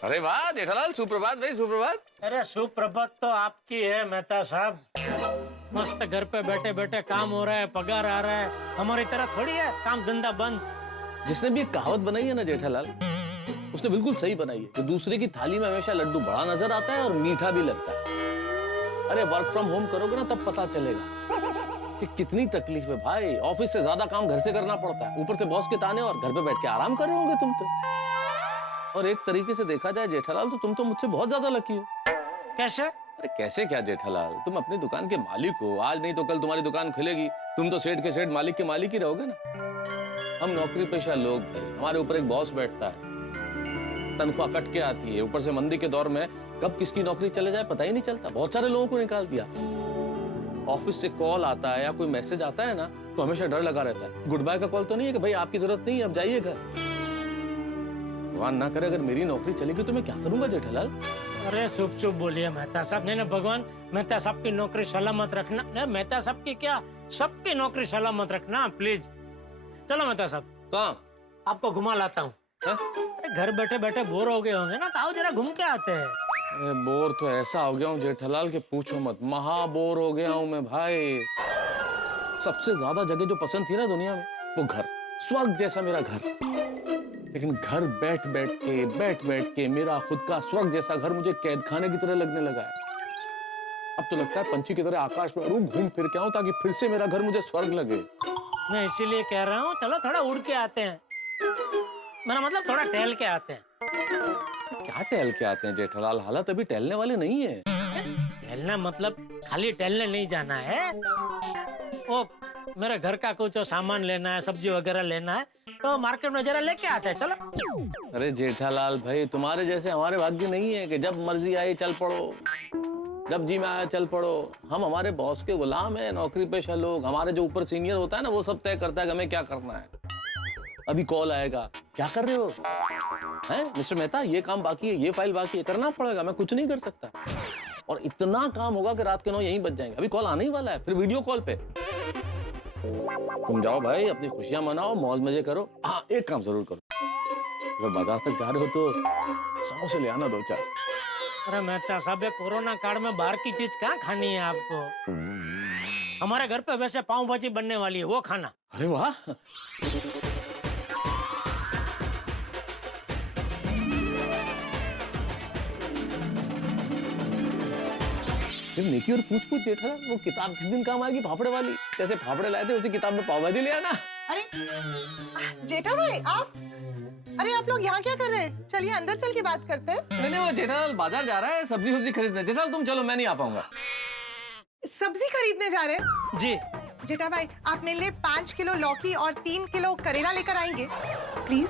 अरे वाह जेठालाल, सुप्रभात भाई सुप्रभात। अरे सुप्रभात तो आपकी है मेहता साहब। मस्त घर पे बैठे बैठे काम हो रहा है, पगार आ रहा है। हमारी तरह थोड़ी है काम धंधा बंद। जिसने भी एक कहावत बनाई है ना जेठालाल, उसने बिल्कुल सही बनाई है कि दूसरे की थाली में हमेशा लड्डू बड़ा नजर आता है और मीठा भी लगता है। अरे वर्क फ्रॉम होम करोगे ना तब पता चलेगा कि कितनी तकलीफ है भाई। ऑफिस से ज्यादा काम घर से करना पड़ता है, ऊपर से बॉस के ताने, और घर पे बैठ के आराम कर रहे होंगे तुम तो। और एक तरीके से देखा जाए जेठालाल तो तुम तो मुझसे बहुत ज्यादा लकी हो। कैसे? अरे कैसे क्या जेठालाल, तुम अपनी दुकान के मालिक हो। आज नहीं तो कल तुम्हारी दुकान खुलेगी, तुम तो सेठ के सेठ मालिक के मालिक ही रहोगे ना। हम नौकरी पेशा लोग हैं, हमारे ऊपर एक बॉस बैठता है, तनख्वाह कट के आती है। ऊपर से मंदी के दौर में कब किसकी नौकरी चले जाए पता ही नहीं चलता। बहुत सारे लोगों को निकाल दिया। ऑफिस से कॉल आता है या कोई मैसेज आता है ना तो हमेशा डर लगा रहता है। गुड बाय का कॉल तो नहीं है कि भाई आपकी जरूरत नहीं है अब जाइए घर। भगवान ना करे अगर मेरी नौकरी चलेगी तो मैं क्या करूंगा जेठालाल? अरे शुभ बोलिए मेहता साहब। नहीं भगवान मेहता साहब की नौकरी सलामत रखना। नहीं मेहता साहब की क्या, सबकी नौकरी सलामत रखना प्लीज। चलो मेहता साहब कहाँ? आपको घुमा लाता हूँ। अरे घर बैठे बैठे बोर हो गए होंगे ना, तो आओ जरा घूम के आते हैं। अरे बोर तो ऐसा हो गया हूँ जेठालाल के पूछो मत। महा बोर हो गया हूँ मैं भाई। सबसे ज्यादा जगह जो पसंद थी ना दुनिया में वो घर, स्वर्ग जैसा मेरा घर। लेकिन घर बैठ बैठ के मेरा खुद का स्वर्ग जैसा घर मुझे कैद खाने की तरह लगने लगा है। अब तो लगता है पंछी की तरह आकाश में उड़ूं, घूम फिर के आऊं ताकि फिर से मेरा घर मुझे स्वर्ग लगे। मैं इसीलिए कह रहा हूँ चलो थोड़ा उड़ के आते हैं। मेरा मतलब थोड़ा टहल के आते हैं। क्या टहल के आते हैं जेठालाल, हालत अभी टहलने वाले नहीं है। टहलना मतलब खाली टहलने नहीं जाना है। ओ मेरे घर का कुछ सामान लेना है, सब्जी वगैरह लेना है, तो मार्केट में जरा लेके आते हैं। चलो। अरे जेठालाल भाई तुम्हारे जैसे हमारे भाग्य नहीं है कि जब मर्जी आई चल पड़ो, जब जी में आया चल पड़ो। हम हमारे बॉस के गुलाम हैं, नौकरी पेशा लोग। हमारे जो ऊपर सीनियर होता है ना वो सब तय करता है कि हमें क्या करना है। अभी कॉल आएगा, क्या कर रहे हो? हैं मिस्टर मेहता ये काम बाकी है, ये फाइल बाकी है, करना पड़ेगा, मैं कुछ नहीं कर सकता। और इतना काम होगा कि रात के 9 यहीं बच जाएंगे। अभी कॉल आने ही वाला है, फिर वीडियो कॉल पे। तुम जाओ भाई अपनी खुशियां मनाओ, मौज मजे करो। हाँ एक काम जरूर करो, अगर बाजार तक जा रहे हो तो समोसे ले आना 2-4। अरे मेहता साहब कोरोना काल में बाहर की चीज कहाँ खानी है आपको? हमारे घर पे वैसे पाव भाजी बनने वाली है, वो खाना। अरे वाह, नेकी और पूछ पूछ जेठालाल, वो किताब किस दिन काम आएगी फाफड़े वाली? जैसे फाफड़े लाए थे उसी किताब में पाव भाजी ले आना। अरे जेठा भाई आप, अरे आप लोग यहाँ क्या कर रहे हैं? चलिए अंदर चल के बात करते हैं। नहीं वो जेठालाल बाजार जा रहा है सब्जी खरीदने। जेठालाल तुम चलो, मैं नहीं आ पाऊंगा। सब्जी खरीदने जा रहे हैं? जी जेठा भाई आप मेरे लिए 5 किलो लौकी और 3 किलो करेला लेकर आएंगे प्लीज।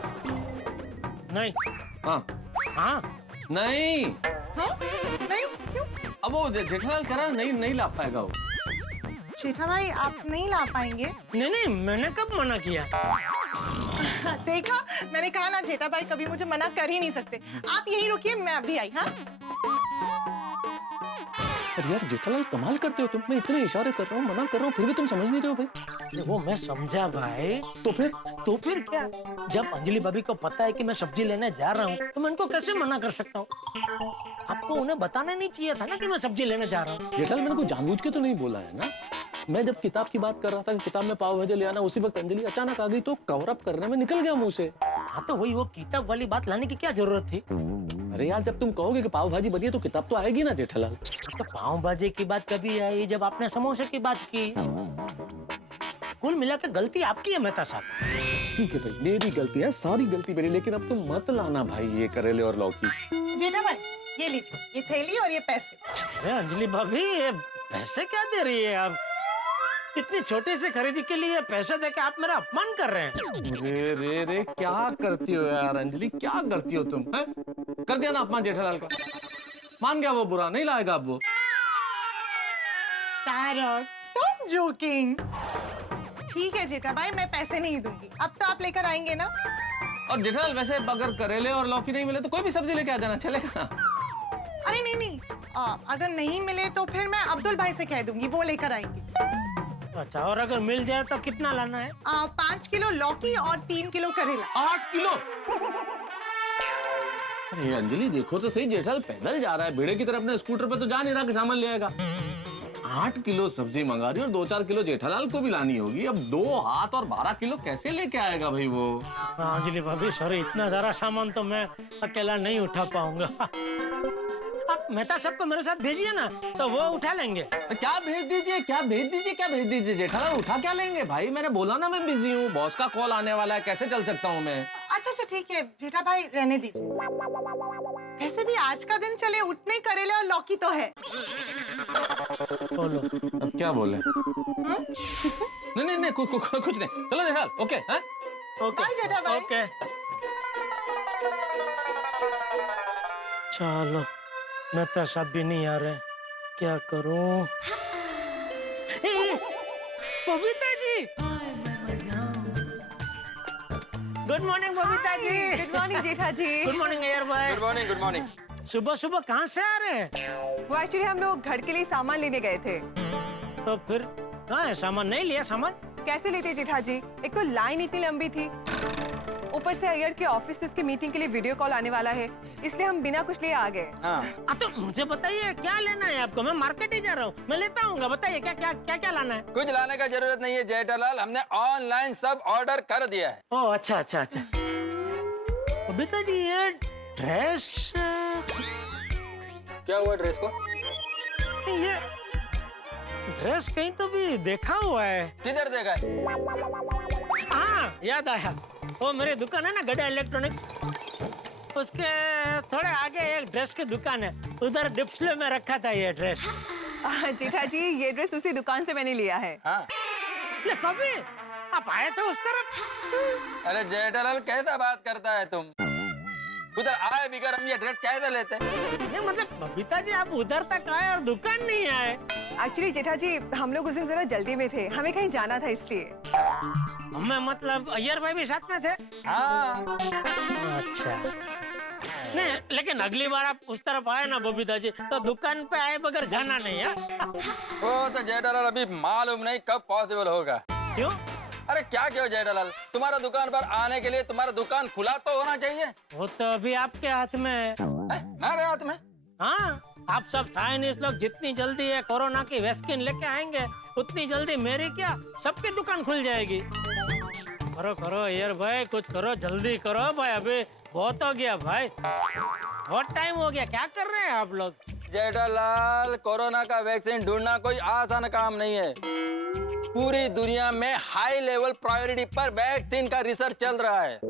नहीं। हाँ हाँ नहीं, हाँ नहीं क्यों? अब वो जेठालाल कह रहा है, नहीं ला पाएगा वो। जेठा भाई आप नहीं ला पाएंगे? नहीं नहीं, मैंने कब मना किया? देखा, मैंने कहा ना जेठा भाई कभी मुझे मना कर ही नहीं सकते। आप यहीं रुकिए, मैं अभी आई। हाँ अरे यार जेठालाल कमाल करते हो तुम, मैं इतने इशारे कर रहा हूँ, मना कर रहा हूँ, फिर भी तुम समझ नहीं रहे हो भाई। वो मैं समझा भाई। तो फिर क्या? जब अंजलि भाभी को पता है कि मैं सब्जी लेने जा रहा हूँ तो मैं उनको कैसे मना कर सकता हूँ? आपको उन्हें बताना नहीं चाहिए था ना कि मैं सब्जी लेने जा रहा हूँ। जेठालाल मैंने कोई जानबूझ के तो नहीं बोला है ना। मैं जब किताब की बात कर रहा था कि किताब में पाव भाजी ले आना, उसी वक्त अंजलि अचानक आ गई तो कवर अप करने में निकल गया मुंह से। हाँ तो वही वो किताब वाली बात लाने की क्या जरूरत थी? अरे यार जब तुम कहोगे कि पाव भाजी बनी है तो किताब तो आएगी ना जेठालाल। तो पाव भाजी की बात कभी आई जब आपने समोसे की बात की? कुल मिला के गलती आपकी है मेहता साहब। ठीक है भाई, मेरी गलती है, सारी गलती मेरी, लेकिन अब तुम मत लाना भाई ये करेले और लौकी। जेठा भाई ये लीजिए, ये थैली और ये पैसे। अरे अंजलि भाभी ये पैसे क्या दे रही है आप? इतनी छोटी सी खरीदी के लिए पैसे देके आप मेरा अपमान कर रहे हैं। रे क्या करती हो यार अंजलि, क्या करती हो तुम? है? कर दिया ना अपमान जेठालाल का, मान गया वो, बुरा नहीं लाएगा अब वो। Stop joking. ठीक है जेठा भाई, मैं पैसे नहीं दूंगी। अब तो आप लेकर आएंगे ना? और जेठालाल वैसे अगर करेले और लौकी नहीं मिले तो कोई भी सब्जी लेके आ जाना, चलेगा? अरे नहीं, अगर नहीं मिले तो फिर मैं अब्दुल भाई से कह दूंगी, वो लेकर आएंगे। अच्छा, और अगर मिल जाए तो कितना लाना है? 5 किलो लौकी और 3 किलो करेला। 8 किलो? अरे अंजलि देखो तो सही, जेठालाल पैदल जा रहा है, भेड़े की तरफ, अपने स्कूटर पे तो जा नहीं रहा कि सामान ले आएगा। 8 किलो सब्जी मंगा रही और 2-4 किलो जेठालाल को भी लानी होगी। अब 2 हाथ और 12 किलो कैसे लेके आएगा भाई वो? अंजलि भाभी सॉरी, इतना सारा सामान तो मैं अकेला नहीं उठा पाऊंगा। आप मेहता सबको मेरे साथ भेजिए ना, तो वो उठा लेंगे। क्या भेज दीजिए जेठालाल, उठा क्या लेंगे भाई? मैंने बोला ना मैं बिजी हूँ, बॉस का कॉल आने वाला है, कैसे चल सकता हूँ मैं? अच्छा ठीक है जेठा भाई, रहने दीजिए। वैसे भी आज का दिन चले, उतने करेले और लौकी तो है। बोलो। अब क्या बोले? किसे? नहीं कुछ नहीं, चलो जेठालाल। ओके हाँ? बाय जेठा भाई। ओके चलो, मेहता साहब भी नहीं आ रहे, क्या करूं? Babita ji, good morning Babita ji. Good morning जेठा जी। गुड मॉर्निंग अय्यर भाई। Good morning. सुबह सुबह कहाँ से आ रहे हैं? वो एक्चुअली हम लोग घर के लिए सामान लेने गए थे। तो फिर कहाँ है सामान? नहीं लिया सामान? कैसे लेते जेठा जी, एक तो लाइन इतनी लंबी थी, ऊपर से अय्यर के ऑफिस से उसके मीटिंग के लिए वीडियो कॉल आने वाला है, इसलिए हम बिना कुछ लिए आ गए। तो मुझे बताइए क्या लेना है आपको? मैं मार्केट ही जा रहा हूँ, मैं लेता हूँ। बताइए क्या लाना है? कुछ लाने का जरूरत नहीं है जेठालाल, हमने ऑनलाइन सब ऑर्डर कर दिया है। ओह अच्छा। बबीता जी ये ड्रेस क्या हुआ ड्रेस को? ये ड्रेस कहीं तो भी देखा हुआ है। किधर देखा है? हाँ याद आया, वो मेरी दुकान है ना गड्ढा इलेक्ट्रॉनिक्स, उसके थोड़े आगे एक ड्रेस की दुकान है, उधर डिस्प्ले में रखा था ये ड्रेस। जेठा जी ये ड्रेस उसी दुकान से मैंने लिया है। हाँ। ले कभी आप आए थे उस तरफ? अरे जेठालाल कैसा बात करता है तुम? उधर आए बिगर हम ये ड्रेस कैसे लेते? नहीं मतलब बबीता जी आप उधर तक आए और दुकान नहीं आए? एक्चुअली जेठा जी हम लोग उस दिन जरा जल्दी में थे, हमें कहीं जाना था इसलिए। हमें मतलब अय्यर भाई भी साथ में थे? हाँ। अच्छा नहीं, लेकिन अगली बार आप उस तरफ आए ना बबीता जी, तो दुकान पे आए बगैर जाना नहीं है। वो तो जेठालाल अभी मालूम नहीं कब पॉसिबल होगा। क्यों? अरे क्या क्यों जेठालाल, तुम्हारा दुकान पर आने के लिए तुम्हारा दुकान खुला तो होना चाहिए। वो तो अभी आपके हाथ में है। मेरे हाथ में? हाँ, आप सब साइंटिस्ट लोग जितनी जल्दी ये कोरोना की वैक्सीन लेके आएंगे उतनी जल्दी मेरी क्या सबकी दुकान खुल जाएगी। करो यार भाई, कुछ करो, जल्दी करो भाई, अभी बहुत हो गया भाई, बहुत टाइम हो गया। क्या कर रहे हैं आप लोग? जेठालाल कोरोना का वैक्सीन ढूंढना कोई आसान काम नहीं है। पूरी दुनिया में हाई लेवल प्रायोरिटी पर वैक्सीन का रिसर्च चल रहा है।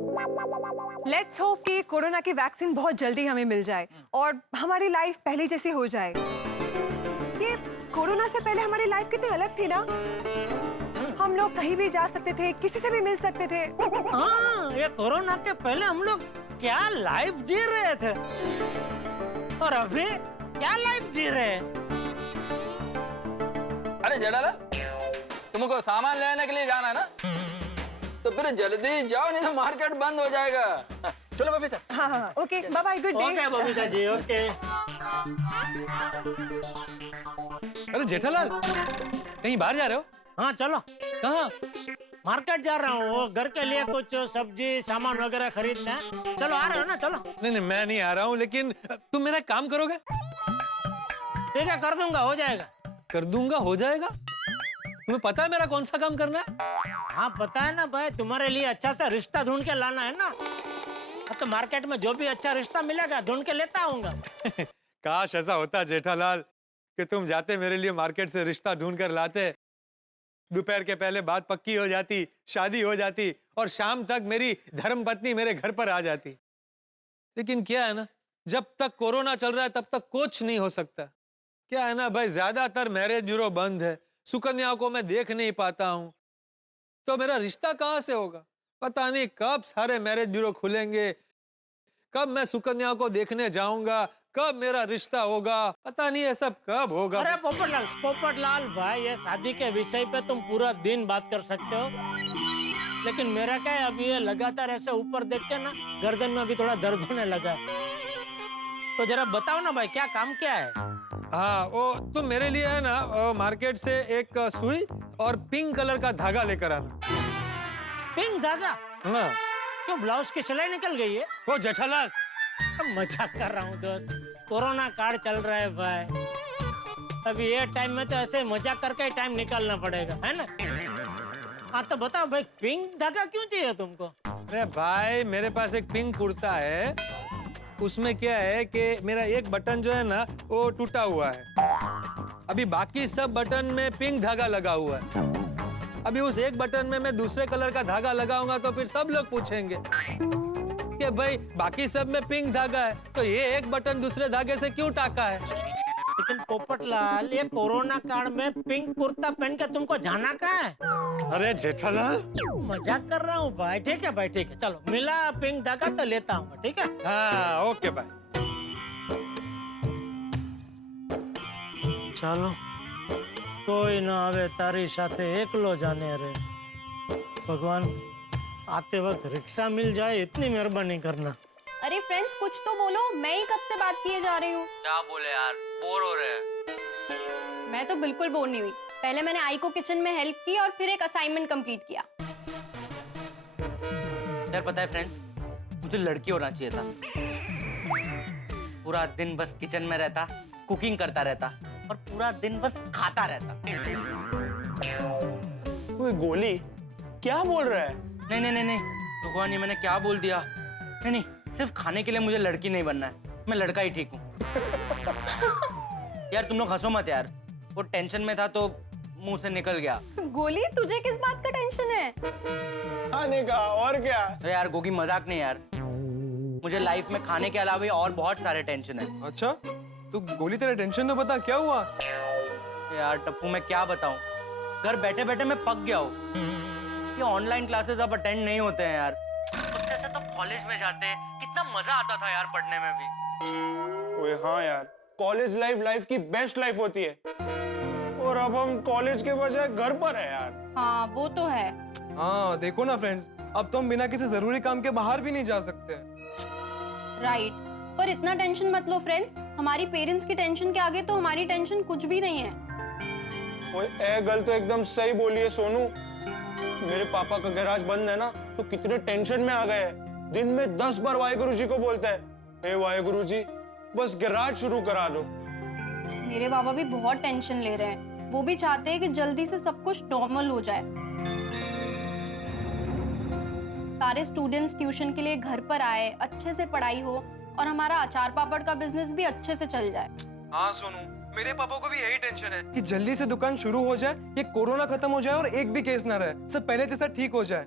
लेट्स होप कि कोरोना की वैक्सीन बहुत जल्दी हमें मिल जाए और हमारी लाइफ पहले जैसी हो जाए। ये कोरोना से पहले हमारी लाइफ कितनी अलग थी ना? हम लोग कहीं भी जा सकते थे, किसी से भी मिल सकते थे। हाँ, ये कोरोना के पहले हम लोग क्या लाइफ जी रहे थे, और अभी क्या लाइफ जी रहे हैं। अरे जेठालाल, तुमको सामान लेने के लिए जाना है ना, तो फिर जल्दी जाओ, नहीं तो मार्केट बंद हो जाएगा। चलो बबीता। हाँ हाँ, okay, bye bye, good day. Okay Babita ji, okay. अरे जेठालाल, कहीं बाहर जा रहे हो? हाँ चलो, कहाँ? मार्केट जा रहा हूँ, घर के लिए कुछ सब्जी सामान वगैरह खरीदना है। चलो, आ रहे हो ना? चलो। नहीं नहीं, मैं नहीं आ रहा हूँ, लेकिन तुम मेरा काम करोगे? ठीक है, कर दूंगा, हो जाएगा। कर दूंगा, हो जाएगा? तुम्हें पता है मेरा कौन सा काम करना है? हाँ पता है ना भाई, तुम्हारे लिए अच्छा सा रिश्ता ढूंढ के लाना है ना, तो मार्केट में जो भी अच्छा रिश्ता मिलेगा ढूंढ के लेता आऊंगा। काश ऐसा होता जेठालाल कि तुम जाते मेरे लिए मार्केट से रिश्ता ढूंढ कर लाते, दोपहर के पहले बात पक्की हो जाती, शादी हो जाती, और शाम तक मेरी धर्मपत्नी मेरे घर पर आ जाती। लेकिन क्या है ना, जब तक कोरोना चल रहा है तब तक कुछ नहीं हो सकता। क्या है ना भाई, ज्यादातर मैरिज ब्यूरो बंद है, सुकन्या को मैं देख नहीं पाता हूँ, तो मेरा रिश्ता कहाँ से होगा? पता नहीं कब सारे मैरिज ब्यूरो खुलेंगे, कब मैं सुकन्या को देखने जाऊंगा, कब मेरा रिश्ता होगा, पता नहीं ये सब कब होगा। अरे पोपटलाल भाई, ये शादी के विषय पे तुम पूरा दिन बात कर सकते हो, लेकिन मेरा क्या है, अभी ये लगातार ऐसे ऊपर देख के ना गर्दन में अभी थोड़ा दर्द होने लगा। तो जरा बताओ ना भाई, क्या काम क्या है? हाँ, वो तुम मेरे लिए है ना मार्केट से एक सुई और पिंक कलर का धागा लेकर आना। पिंक धागा? हाँ। क्यों, ब्लाउज की सिलाई निकल गई है? वो जेठालाल, मजाक कर रहा हूँ दोस्त, कोरोना काल चल रहा है भाई, अभी ये टाइम में तो ऐसे मजाक करके ही टाइम निकालना पड़ेगा, है ना? हाँ तो बताओ भाई, पिंक धागा क्यों चाहिए तुमको? अरे भाई, मेरे पास एक पिंक कुर्ता है, उसमें क्या है कि मेरा एक बटन जो है ना वो टूटा हुआ है, अभी बाकी सब बटन में पिंक धागा लगा हुआ है। अभी उस एक बटन में मैं दूसरे कलर का धागा लगाऊंगा तो फिर सब लोग पूछेंगे कि भाई बाकी सब में पिंक धागा है, तो ये एक बटन दूसरे धागे से क्यों टाका है? लेकिन पोपटलाल, ये कोरोना काल में पिंक कुर्ता पहन के तुमको जाना कहाँ है? अरे जेठालाल, मजाक कर रहा हूँ भाई। ठीक है भाई, ठीक है, चलो मिला पिंक धागा तो लेता हूँ, ठीक है? हाँ ओके भाई। चलो, कोई ना आवे तारी साथे एकलो जाने रे। भगवान, आते वक्त रिक्शा मिल जाए, इतनी मेहरबानी करना। अरे फ्रेंड्स, कुछ तो बोलो, मैं ही कब से बात किए जा रही हूँ। क्या बोले यार, बोर हो रहे हैं। मैं तो बिल्कुल बोर नहीं हुई। पहले मैंने आई को किचन में हेल्प की और फिर एक असाइनमेंट कंप्लीट किया। यार पता है फ्रेंड्स, मुझे लड़की होना चाहिए था। पूरा दिन बस किचन में रहता, कुकिंग करता रहता और पूरा दिन बस खाता रहता। कोई गोली क्या बोल रहा है? नहीं नहीं नहीं नहीं, भगवान ये मैंने क्या बोल दिया? नहीं नहीं, सिर्फ खाने के लिए मुझे लड़की नहीं बनना है, मैं लड़का ही ठीक हूँ। यार तुम लोग हंसो मत यार, वो टेंशन में था तो मुंह से निकल गया। गोली, तुझे किस बात का टेंशन है? खाने का, और क्या? अरे यार गोगी, मजाक नहीं यार, मुझे लाइफ में खाने के अलावा और बहुत सारे टेंशन है। अच्छा, तू गोली, तेरा टेंशन तो बता, क्या हुआ? यार टप्पू, मैं क्या बताऊं, घर बैठे बैठे मैं पक गया हूँ। ये ऑनलाइन क्लासेस अब अटेंड नहीं होते हैं यार, उससे ऐसे तो कॉलेज में जाते हैं, कितना मजा आता था यार पढ़ने में भी। ओए हाँ यार, कॉलेज लाइफ की बेस्ट लाइफ होती है, और अब हम कॉलेज के बजाय घर पर है यार। हाँ वो तो है। हाँ देखो ना फ्रेंड्स, अब तो हम बिना किसी जरूरी काम के बाहर भी नहीं जा सकते। राइट, पर इतना टेंशन मत लो फ्रेंड्स, हमारी पेरेंट्स की टेंशन के आगे तो हमारी टेंशन कुछ भी नहीं है। ओए ए गल तो एकदम सही बोली है सोनू। मेरे पापा का गैराज बंद है ना, तो कितने टेंशन में आ गए हैं। दिन में 10 बार वाहेगुरु जी को बोलते हैं, हे वाहेगुरु जी बस गैराज शुरू करा दो। मेरे बाबा भी बहुत टेंशन ले रहे हैं, वो भी चाहते हैं कि जल्दी से सब कुछ नॉर्मल हो जाए। सारे स्टूडेंट्स ट्यूशन के लिए घर पर आए, अच्छे से पढ़ाई हो और हमारा अचार पापड़ का बिजनेस भी अच्छे से चल जाए। हाँ सोनू, मेरे पापा को भी यही टेंशन है कि जल्दी से दुकान शुरू हो जाए, ये कोरोना खत्म हो जाए और एक भी केस ना रहे, सब पहले जैसा ठीक हो जाए।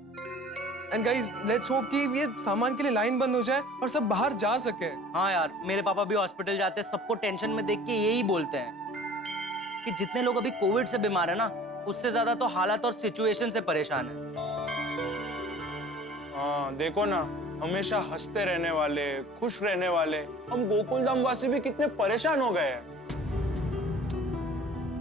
एंड गाइस, लेट्स होप कि ये सामान के लिए लाइन बंद हो जाए और सब बाहर जा सके। हाँ यार, मेरे पापा भी हॉस्पिटल जाते हैं, सबको टेंशन में देख के यही बोलते हैं कि जितने लोग अभी कोविड से बीमार है ना, उससे ज्यादा तो हालात और सिचुएशन से परेशान है। हाँ देखो ना, हमेशा हंसते रहने वाले, खुश रहने वाले हम गोकुल धाम वासी भी कितने परेशान हो गए हैं।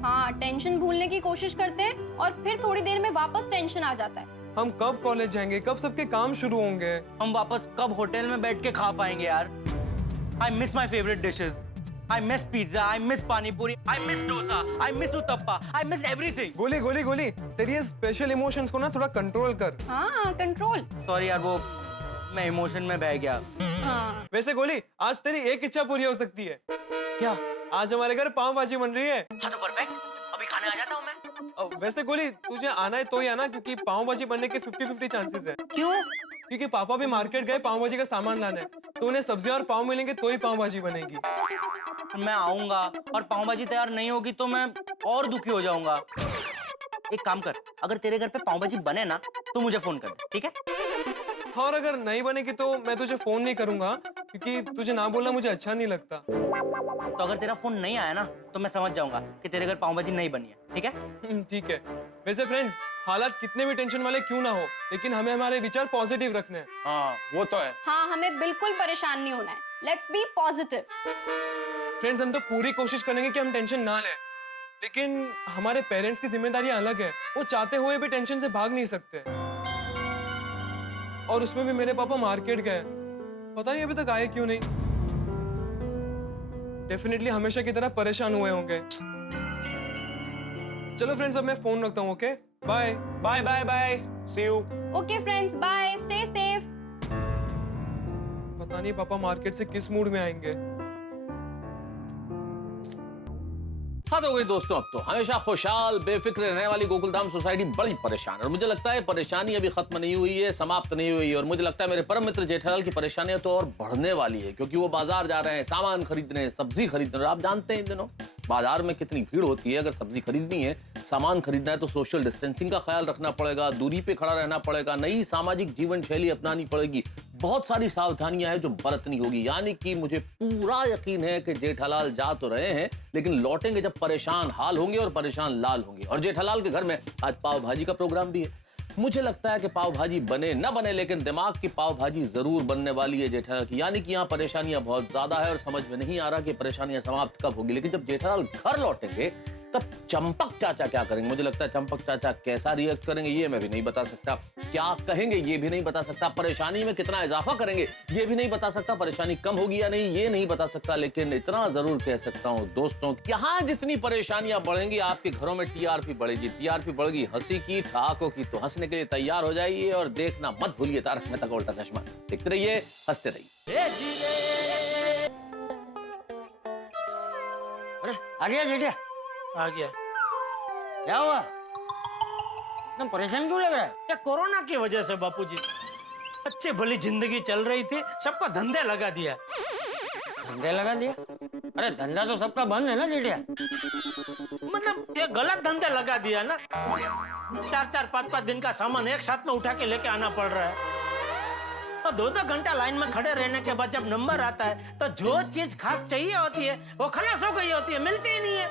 हाँ, टेंशन भूलने की कोशिश करते हैं और फिर थोड़ी देर में वापस टेंशन आ जाता है। हम कब कॉलेज जाएंगे, कब सबके काम शुरू होंगे? हम वापस कब होटल में बैठ के खा पाएंगे यार? I miss my favourite dishes. I miss pizza, I miss पानी पूरी, I miss dosa, I miss uttappa, I miss everything. गोली गोली गोली, तेरी ये स्पेशल इमोशंस को ना थोड़ा कंट्रोल कर। हाँ, कंट्रोल। सॉरी यार, वो मैं इमोशन में बह गया। हाँ। वैसे गोली, आज तेरी एक इच्छा पूरी हो सकती है। क्या? आज हमारे घर पाव भाजी बन रही है। हाँ तो परफेक्ट, अभी खाने आ जाता हूँ मैं। वैसे गोली, तुझे आना है तो ही आना, क्योंकि पाव भाजी बनने के 50-50 चांसेस है। क्यों? क्योंकि पापा भी मार्केट गए पाव भाजी का सामान लाने, तो उन्हें सब्जी और पाव मिलेंगे तो ही पाव भाजी बनेगी। मैं आऊंगा और पाव भाजी तैयार नहीं होगी तो मैं और दुखी हो जाऊंगा। एक काम कर, अगर तेरे घर पे पाव भाजी बने ना तो मुझे फोन कर दे, ठीक है? और अगर नहीं बनेगी तो मैं तुझे फोन नहीं करूंगा, क्योंकि तुझे ना बोलना मुझे अच्छा नहीं लगता। तो अगर तेरा फोन नहीं आया ना तो मैं समझ जाऊंगा कि तेरे घर पाव भाजी नहीं बनी है, ठीक है? ठीक है। वैसे फ्रेंड्स, हालात कितने भी टेंशन वाले क्यों ना हो, लेकिन हमें हमारे विचार पॉजिटिव रखने हैं। हाँ वो तो है। हाँ, हमें बिल्कुल परेशान नहीं होना है। Let's be positive. फ्रेंड्स, हम तो पूरी कोशिश करेंगे कि हम टेंशन ना लें, लेकिन हमारे पेरेंट्स की जिम्मेदारियां अलग है। वो चाहते हुए भी टेंशन से भाग नहीं सकते। और उसमें भी मेरे पापा मार्केट गए, पता नहीं अभी तक आए क्यों नहीं। डेफिनेटली हमेशा की तरह परेशान हुए होंगे। चलो फ्रेंड्स, अब मैं फोन रखता हूँ। Okay, bye bye bye bye, see you. Okay friends, bye, stay safe. पता नहीं पापा मार्केट से किस मूड में आएंगे। हाँ तो गई दोस्तों, अब तो हमेशा खुशहाल बेफिक्र रहने वाली गोकुलधाम सोसाइटी बड़ी परेशान है और मुझे लगता है परेशानी अभी खत्म नहीं हुई है, समाप्त नहीं हुई है। और मुझे लगता है मेरे परम मित्र जेठालाल की परेशानियां तो और बढ़ने वाली है, क्योंकि वो बाजार जा रहे हैं, सामान खरीद रहे हैं, सब्जी खरीद रहे हैं। आप जानते हैं इन दिनों बाजार में कितनी भीड़ होती है। अगर सब्जी खरीदनी है, सामान खरीदना है तो सोशल डिस्टेंसिंग का ख्याल रखना पड़ेगा, दूरी पे खड़ा रहना पड़ेगा, नई सामाजिक जीवन शैली अपनानी पड़ेगी, बहुत सारी सावधानियां हैं जो बरतनी होगी। यानी कि मुझे पूरा यकीन है कि जेठालाल जा तो रहे हैं, लेकिन लौटेंगे जब परेशान हाल होंगे और परेशान लाल होंगे। और जेठालाल के घर में आज पाव भाजी का प्रोग्राम भी है। मुझे लगता है कि पाव भाजी बने न बने, लेकिन दिमाग की पाव भाजी जरूर बनने वाली है जेठालाल की। यानी कि यहाँ परेशानियां बहुत ज्यादा है और समझ में नहीं आ रहा कि परेशानियां समाप्त कब होगी। लेकिन जब जेठालाल घर लौटेंगे तब चंपक चाचा क्या करेंगे? मुझे लगता है चंपक चाचा कैसा रिएक्ट करेंगे ये मैं भी नहीं बता सकता, क्या कहेंगे ये भी नहीं बता सकता, परेशानी में कितना इजाफा करेंगे ये भी नहीं बता सकता, परेशानी कम होगी या नहीं ये नहीं बता सकता। लेकिन इतना जरूर कह सकता हूँ दोस्तों, यहाँ जितनी परेशानियां बढ़ेंगी आपके घरों में टीआरपी बढ़ेगी। टीआरपी बढ़ेगी हंसी की, ठहाकों की, तो हंसने के लिए तैयार हो जाइए और देखना मत भूलिए तारक मेहता का उल्टा चश्मा। देखते रहिए, हंसते रहिए। अरे आ गया जेठिया, आ गया। क्या हुआ? इतना परेशान क्यों लग रहा है? क्या कोरोना की वजह से बापूजी? अच्छी भली जिंदगी चल रही थी, सबको धंधे लगा दिया। धंधे लगा दिया? अरे धंधा तो सबका बंद है ना जेठिया। मतलब ये गलत धंधे लगा दिया ना। 4-4, 5-5 दिन का सामान एक साथ में उठा के लेके आना पड़ रहा है और 2-2 घंटा लाइन में खड़े रहने के बाद जब नंबर आता है तो जो चीज खास चाहिए होती है वो खलास हो गई होती है, मिलती ही नहीं है।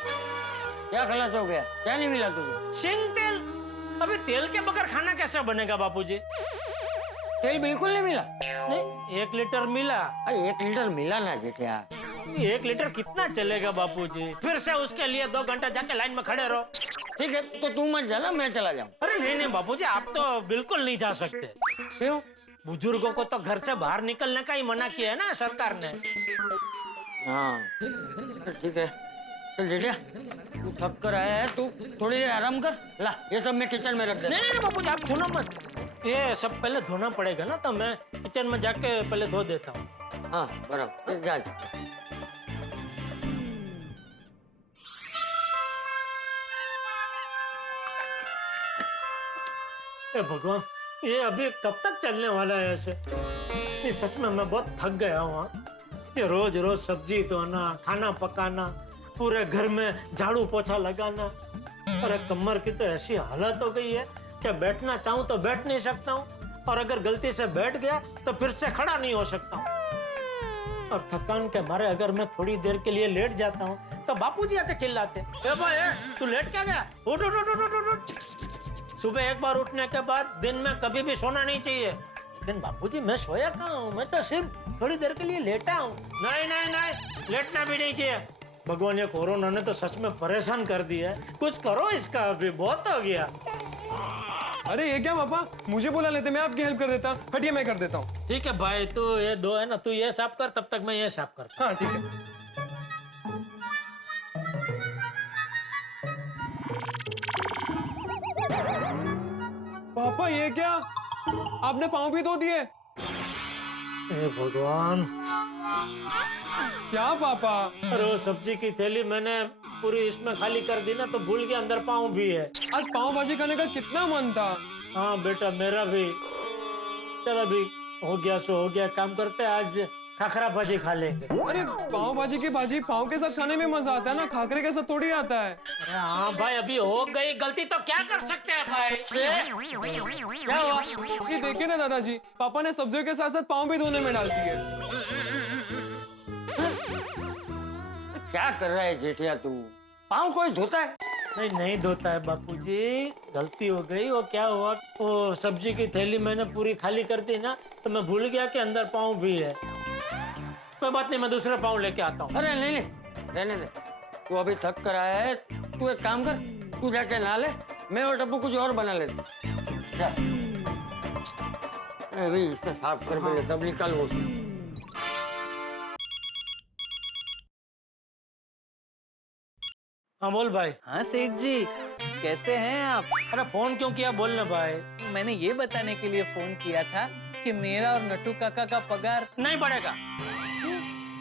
क्या खलास हो गया? क्या नहीं मिला तुझे? सिंग तेल। अभी तेल के बगैर खाना कैसे बनेगा बापूजी? तेल बिल्कुल नहीं मिला? नहीं, 1 लीटर मिला। अरे 1 लीटर मिला ना जेठिया। 1 लीटर कितना चलेगा बापूजी? फिर से उसके लिए 2 घंटा जाके लाइन में खड़े रहो। ठीक है, तो तू मत जाना, मैं चला जाऊँ। अरे नहीं नहीं बापूजी, आप तो बिल्कुल नहीं जा सकते। क्यों? बुजुर्गों को तो घर से बाहर निकलने का ही मना किया है ना सरकार ने। हाँ ठीक है, चल जेठिया तू थक कर आया है, तू थोड़ी देर आराम कर। ला ये सब मैं किचन में रख देता। नहीं नहीं बापूजी, आप सुनो मत, ये सब पहले धोना पड़ेगा ना, तो मैं किचन में जाके पहले धो देता हूँ। हाँ बराबर, जा। ए भगवान, ये अभी कब तक चलने वाला है ऐसे? ये सच में मैं बहुत थक गया हूँ। ये रोज रोज सब्जी धोना, खाना पकाना, पूरे घर में झाड़ू पोछा लगाना। अरे कमर की तो ऐसी हालत हो गई है कि बैठना चाहूँ तो बैठ नहीं सकता हूँ, और अगर गलती से बैठ गया तो फिर से खड़ा नहीं हो सकता हूँ। और थकान के मारे अगर मैं थोड़ी देर के लिए लेट जाता हूँ तो बापूजी आके चिल्लाते, ए भाई तू लेट क्या गया, उठ उठ उठ उठ उठ उठ। सुबह एक बार उठने के बाद दिन में कभी भी सोना नहीं चाहिए। लेकिन बापूजी मैं सोया कहाँ हूँ, मैं तो सिर्फ थोड़ी देर के लिए लेटा हूँ। नहीं नहीं नहीं, लेटना भी नहीं चाहिए। भगवान, ये कोरोना ने तो सच में परेशान कर दिया है, कुछ करो इसका, अभी बहुत हो गया। अरे ये क्या पापा, मुझे बुला लेते, मैं आपकी हेल्प कर देता। हटिए, मैं कर देता हूँ। ठीक है भाई, तू ये दो है ना, तू ये साफ कर, तब तक मैं ये साफ करता। हाँ ठीक है। पापा ये क्या, आपने पाँव भी धो दिए? हे भगवान, क्या पापा? अरे वो सब्जी की थैली मैंने पूरी इसमें खाली कर दी ना, तो भूल के अंदर पाँव भी है। आज पाव भाजी खाने का कितना मन था। हाँ बेटा, मेरा भी। चल अभी हो गया सो हो गया, काम करते हैं, आज खाखरा भाजी खा लेंगे। अरे पाव भाजी की भाजी पाव के साथ खाने में मजा आता है ना, खाकरे के साथ थोड़ी आता है। अरे हाँ भाई, अभी हो गई गलती तो क्या कर सकते हैं भाई। क्या हुआ? ये देखिए ना दादाजी, पापा ने सब्जियों के साथ साथ पाव भी धोने में डाल दिए। क्या कर रहा है जेठिया तू? पाँव कोई धोता है? नहीं नहीं धोता है बापूजी, गलती हो गई। वो क्या हुआ, वो सब्जी की थैली मैंने पूरी खाली कर दी ना, तो मैं भूल गया कि अंदर पाँव भी है। कोई बात नहीं, मैं दूसरा पाँव लेके आता हूँ। अरे नहीं नहीं, रहने दे। तू अभी थक कर आया है, तू एक काम कर, तू जाके नहा ले, मैं और टप्पू कुछ और बना लेते। जा। अभी इससे साफ कर पहले, सब निकाल वो। हाँ बोल भाई। हाँ सेठ जी, कैसे हैं आप? अरे फोन क्यों किया, बोलना भाई। मैंने ये बताने के लिए फोन किया था कि मेरा और नट्टू काका का पगार नहीं बढ़ेगा।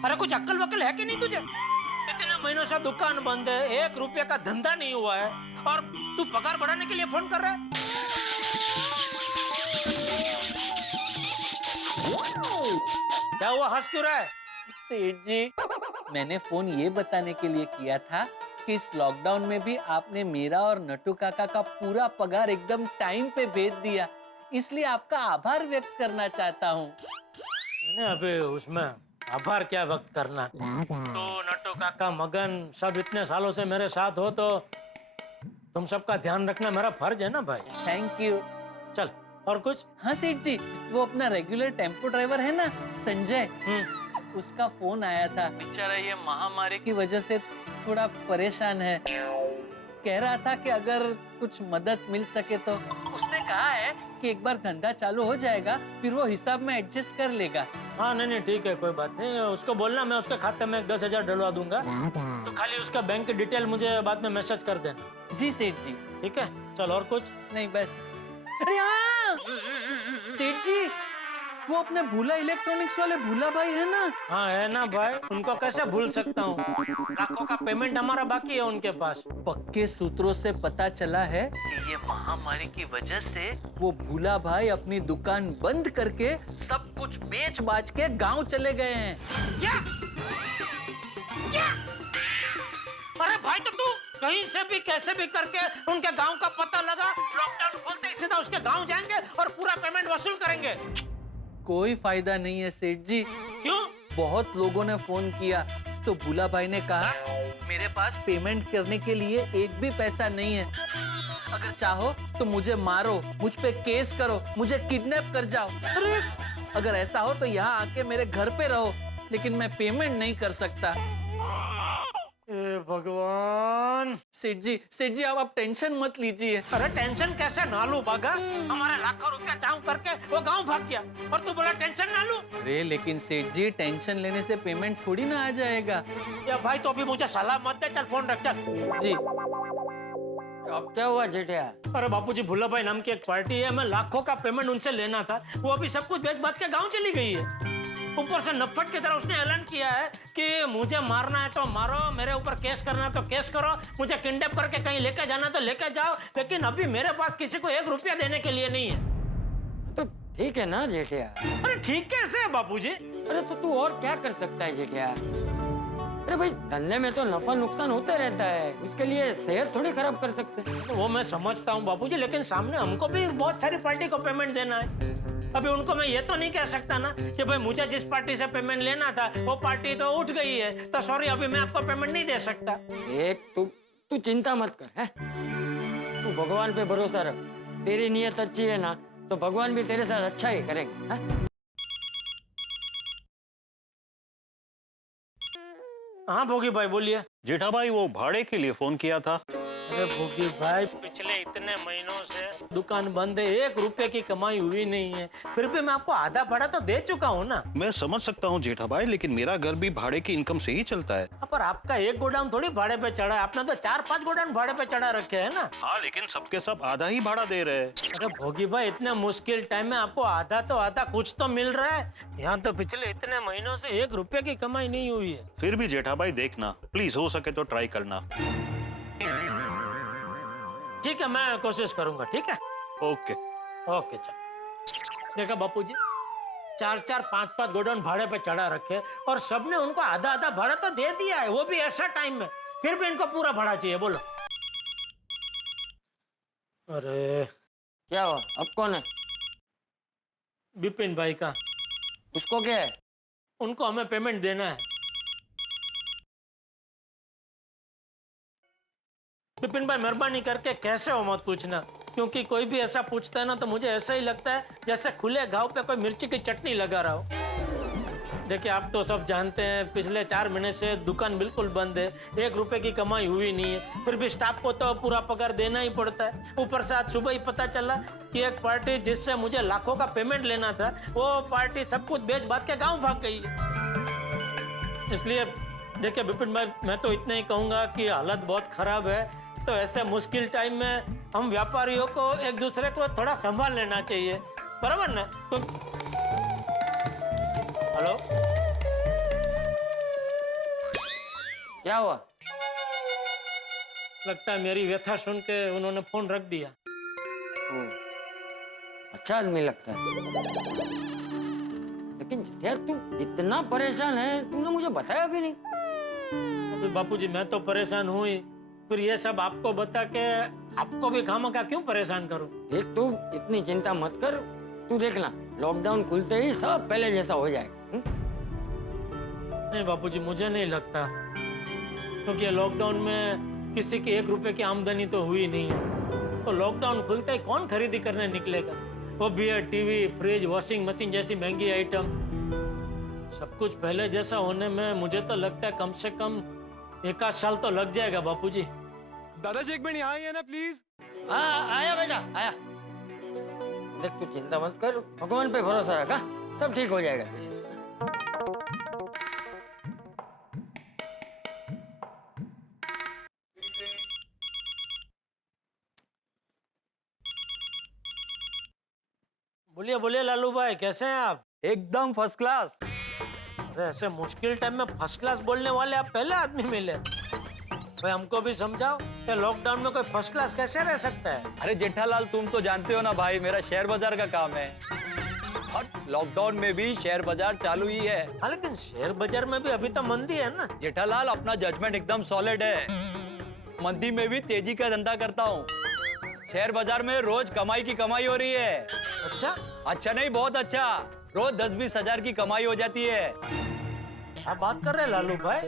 अरे कुछ अक्ल वक्ल है कि नहीं तुझे? इतने महीनों से दुकान बंद है, 1 रुपये का धंधा नहीं हुआ है, और तू पगार बढ़ाने के लिए फोन कर रहा है? क्या हुआ, हंस क्यों रहा है? सेठ जी, मैंने फोन ये बताने के लिए किया था कि इस लॉकडाउन में भी आपने मेरा और नट्टू काका का पूरा पगार एकदम टाइम पे भेज दिया, इसलिए आपका आभार व्यक्त करना चाहता हूँ। अबे उसमें आभार क्या वक्त करना। तो नट्टू काका, मगन सब इतने सालों से मेरे साथ हो, तो तुम सबका ध्यान रखना मेरा फर्ज है ना भाई। Thank you. चल, और कुछ? हाँ सेठ जी, वो अपना रेगुलर टेम्पो ड्राइवर है ना संजय, उसका फोन आया था। बेचारा ये महामारी की वजह से थोड़ा परेशान है, कह रहा था कि अगर कुछ मदद मिल सके तो। उसने कहा है कि एक बार धंधा चालू हो जाएगा, फिर वो हिसाब में एडजस्ट कर लेगा। हाँ नहीं नहीं ठीक है, कोई बात नहीं, उसको बोलना मैं उसके खाते में 10,000 डलवा दूंगा, तो खाली उसका बैंक की डिटेल मुझे बाद में मैसेज कर देना। जी सेठ जी। ठीक है, चल और कुछ? नहीं बस। अरे हाँ सेठ जी, वो अपने भूला इलेक्ट्रॉनिक्स वाले भूला भाई है ना? हाँ है ना भाई, उनको कैसे भूल सकता हूँ, लाखों का पेमेंट हमारा बाकी है उनके पास। पक्के सूत्रों से पता चला है कि ये महामारी की वजह से वो भूला भाई अपनी दुकान बंद करके सब कुछ बेच बाच के गांव चले गए हैं। क्या? क्या? अरे भाई, तो तू कहीं से भी कैसे भी करके उनके गांव का पता लगा, लॉकडाउन खुलते ही सीधा उसके गांव जाएंगे और पूरा पेमेंट वसूल करेंगे। कोई फायदा नहीं है सेठ जी। क्यों? बहुत लोगों ने फोन किया, तो भूला भाई ने कहा मेरे पास पेमेंट करने के लिए एक भी पैसा नहीं है, अगर चाहो तो मुझे मारो, मुझ पे केस करो, मुझे किडनैप कर जाओ। अरे अगर ऐसा हो तो यहाँ आके मेरे घर पे रहो, लेकिन मैं पेमेंट नहीं कर सकता। ए भगवान। सेठ जी आप टेंशन मत लीजिए। अरे टेंशन कैसे ना लूं बागा, हमारे लाखों रुपया चाहूं करके वो गांव भाग गया और तू बोला टेंशन ना लूं। अरे लेकिन सेठ जी, टेंशन लेने से पेमेंट थोड़ी ना आ जाएगा। या भाई तो अभी मुझे सलाह मत दे, चल फोन रख चल। जी। अब क्या हुआ जेठिया? अरे बापूजी, भुल्ला भाई नाम की एक पार्टी है, मैं लाखों का पेमेंट उनसे लेना था, वो अभी सब कुछ बेच बाच के गाँव चली गई है। ऊपर से नफट की तरह उसने ऐलान किया है कि मुझे मारना है तो मारो, मेरे ऊपर केस करना है तो केस करो, मुझे किडनैप करके कहीं लेके जाना तो लेके जाओ, लेकिन अभी मेरे पास किसी को 1 रुपया देने के लिए नहीं है। तो ठीक है ना जेठिया? अरे ठीक कैसे है बापूजी? अरे तो तू और क्या कर सकता है जेठिया? अरे भाई, धंधे में तो नफा नुकसान होता रहता है, उसके लिए सेहत थोड़ी खराब कर सकते हैं। वो मैं समझता हूँ बापूजी, लेकिन सामने हमको भी बहुत सारी पार्टी को पेमेंट देना है। अभी उनको मैं ये तो नहीं कह सकता ना कि भाई मुझे जिस पार्टी से पेमेंट लेना था वो पार्टी तो उठ गई है, तो सॉरी अभी मैं आपको पेमेंट नहीं दे सकता। एक तू चिंता मत कर, है? तू भगवान पे भरोसा रख। तेरी नीयत अच्छी है ना, तो भगवान भी तेरे साथ अच्छा ही करेंगे, है? हाँ भोगी भाई बोलिए। जेठा भाई वो भाड़े के लिए फोन किया था। अरे भोगी भाई पिछले इतने महीनों से दुकान बंद है, 1 रुपए की कमाई हुई नहीं है, फिर भी मैं आपको आधा भाड़ा तो दे चुका हूँ ना। मैं समझ सकता हूँ जेठा भाई, लेकिन मेरा घर भी भाड़े की इनकम से ही चलता है। पर आपका एक गोडाउन थोड़ी भाड़े पे चढ़ा है, आपने तो 4-5 गोडाउन भाड़े पे चढ़ा रखे है ना। हाँ लेकिन सबके सब आधा ही भाड़ा दे रहे हैं। अरे भोगी भाई इतने मुश्किल टाइम में आपको आधा तो आधा कुछ तो मिल रहा है। यहाँ तो पिछले इतने महीनों से 1 रुपए की कमाई नहीं हुई है। फिर भी जेठा भाई देखना, प्लीज हो सके तो ट्राई करना। ठीक है मैं कोशिश करूंगा, ठीक है। ओके ओके चल। देखा बापूजी 4-4, 5-5 गोडाउन भाड़े पे चढ़ा रखे और सबने उनको आधा आधा भाड़ा तो दे दिया है, वो भी ऐसा टाइम में, फिर भी इनको पूरा भाड़ा चाहिए। बोलो। अरे क्या हुआ? अब कौन है? विपिन भाई का। उसको क्या है? उनको हमें पेमेंट देना है। विपिन भाई मेहरबानी करके कैसे हो मत पूछना, क्योंकि कोई भी ऐसा पूछता है ना तो मुझे ऐसा ही लगता है जैसे खुले घाव पे कोई मिर्ची की चटनी लगा रहा हो। देखिए आप तो सब जानते हैं पिछले 4 महीने से दुकान बिल्कुल बंद है, 1 रुपए की कमाई हुई नहीं है, फिर भी स्टाफ को तो पूरा पगार देना ही पड़ता है। ऊपर से आज सुबह ही पता चला कि एक पार्टी जिससे मुझे लाखों का पेमेंट लेना था, वो पार्टी सब कुछ बेच बाच के गाँव भाग गई है। इसलिए देखिए विपिन भाई मैं तो इतना ही कहूँगा कि हालत बहुत खराब है, तो ऐसे मुश्किल टाइम में हम व्यापारियों को एक दूसरे को थोड़ा संभाल लेना चाहिए, बराबर ना? तो हेलो क्या हुआ? लगता है मेरी व्यथा सुन के उन्होंने फोन रख दिया। अच्छा आदमी लगता है, लेकिन यार तू इतना परेशान है, तूने मुझे बताया भी नहीं। अभी बापूजी मैं तो परेशान हूँ ही, फिर ये सब आपको बता के आपको भी खामखा क्यों परेशान करूं? देख तू इतनी चिंता मत कर, तू देखना लॉकडाउन खुलते ही सब पहले जैसा हो जाएगा। नहीं बापूजी मुझे नहीं लगता, क्योंकि लॉकडाउन में किसी की 1 रुपए की आमदनी तो हुई नहीं है, तो लॉकडाउन खुलते ही कौन खरीदी करने निकलेगा? वो भी है टीवी, फ्रिज, वॉशिंग मशीन जैसी महंगी आइटम। सब कुछ पहले जैसा होने में मुझे तो लगता है कम से कम 1 साल तो लग जाएगा बापूजी। दादाजी एक मिनट यहाँ आइए ना प्लीज। हाँ आया बेटा आया। देख तू चिंता मत कर, भगवान पे भरोसा रखा, सब ठीक हो जाएगा। बोलिए बोलिए लालू भाई, कैसे हैं आप? एकदम फर्स्ट क्लास। अरे ऐसे मुश्किल टाइम में फर्स्ट क्लास बोलने वाले आप पहले आदमी मिले। भाई हमको भी समझाओ कि लॉकडाउन में कोई फर्स्ट क्लास कैसे रह सकता है? अरे जेठालाल तुम तो जानते हो ना भाई, मेरा शेयर बाजार का काम है और लॉकडाउन में भी शेयर बाजार चालू ही है। हाँ लेकिन शेयर बाजार में भी अभी तो मंदी है ना। जेठालाल अपना जजमेंट एकदम सॉलिड है, मंदी में भी तेजी का धंधा करता हूँ। शेयर बाजार में रोज कमाई की कमाई हो रही है। अच्छा अच्छा नहीं बहुत अच्छा, रोज 10-20 हजार की कमाई हो जाती है। क्या बात कर रहे हैं लालू भाई?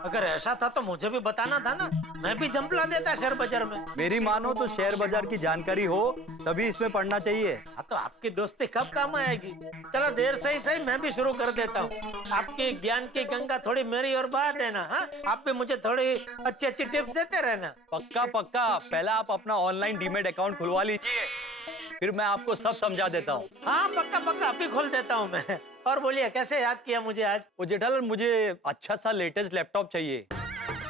अगर ऐसा था तो मुझे भी बताना था ना, मैं भी जंपला देता शेयर बाजार में। मेरी मानो तो शेयर बाजार की जानकारी हो तभी इसमें पढ़ना चाहिए। हाँ तो आपकी दोस्ती कब काम आएगी? चलो देर से ही सही मैं भी शुरू कर देता हूँ। आपके ज्ञान की गंगा थोड़ी मेरी और बहा देना। हाँ आप भी मुझे थोड़ी अच्छी अच्छी टिप्स देते रहना। पक्का पक्का, पहला आप अपना ऑनलाइन डीमेट अकाउंट खुलवा लीजिए, फिर मैं आपको सब समझा देता हूँ। हाँ पक्का पक्का अभी खोल देता हूँ मैं। और बोलिए कैसे याद किया मुझे आज? वो जेठालाल मुझे अच्छा सा लेटेस्ट लैपटॉप चाहिए।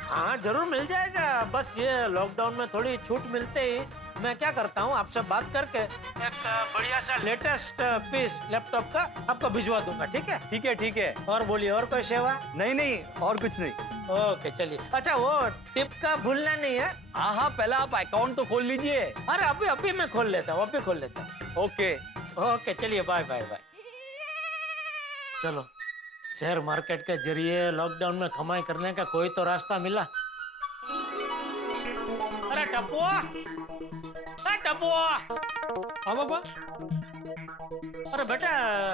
हाँ जरूर मिल जाएगा, बस ये लॉकडाउन में थोड़ी छूट मिलते ही मैं क्या करता हूँ आपसे बात करके एक बढ़िया सा लेटेस्ट पीस लैपटॉप का आपको भिजवा दूंगा। ठीक है? ठीक है ठीक है। और बोलिए और कोई सेवा? नहीं नहीं और कुछ नहीं। ओके चलिए। अच्छा वो टिप का भूलना नहीं है। हाँ हाँ पहले आप अकाउंट तो खोल लीजिए। अरे अभी अभी मैं खोल लेता हूँ, अभी खोल लेता हूँ। ओके ओके चलिए बाय बाय बाय। चलो शेयर मार्केट के जरिए लॉकडाउन में कमाई करने का कोई तो रास्ता मिला। अरे टपुआ, टपुआ। हाँ पापा। अरे बेटा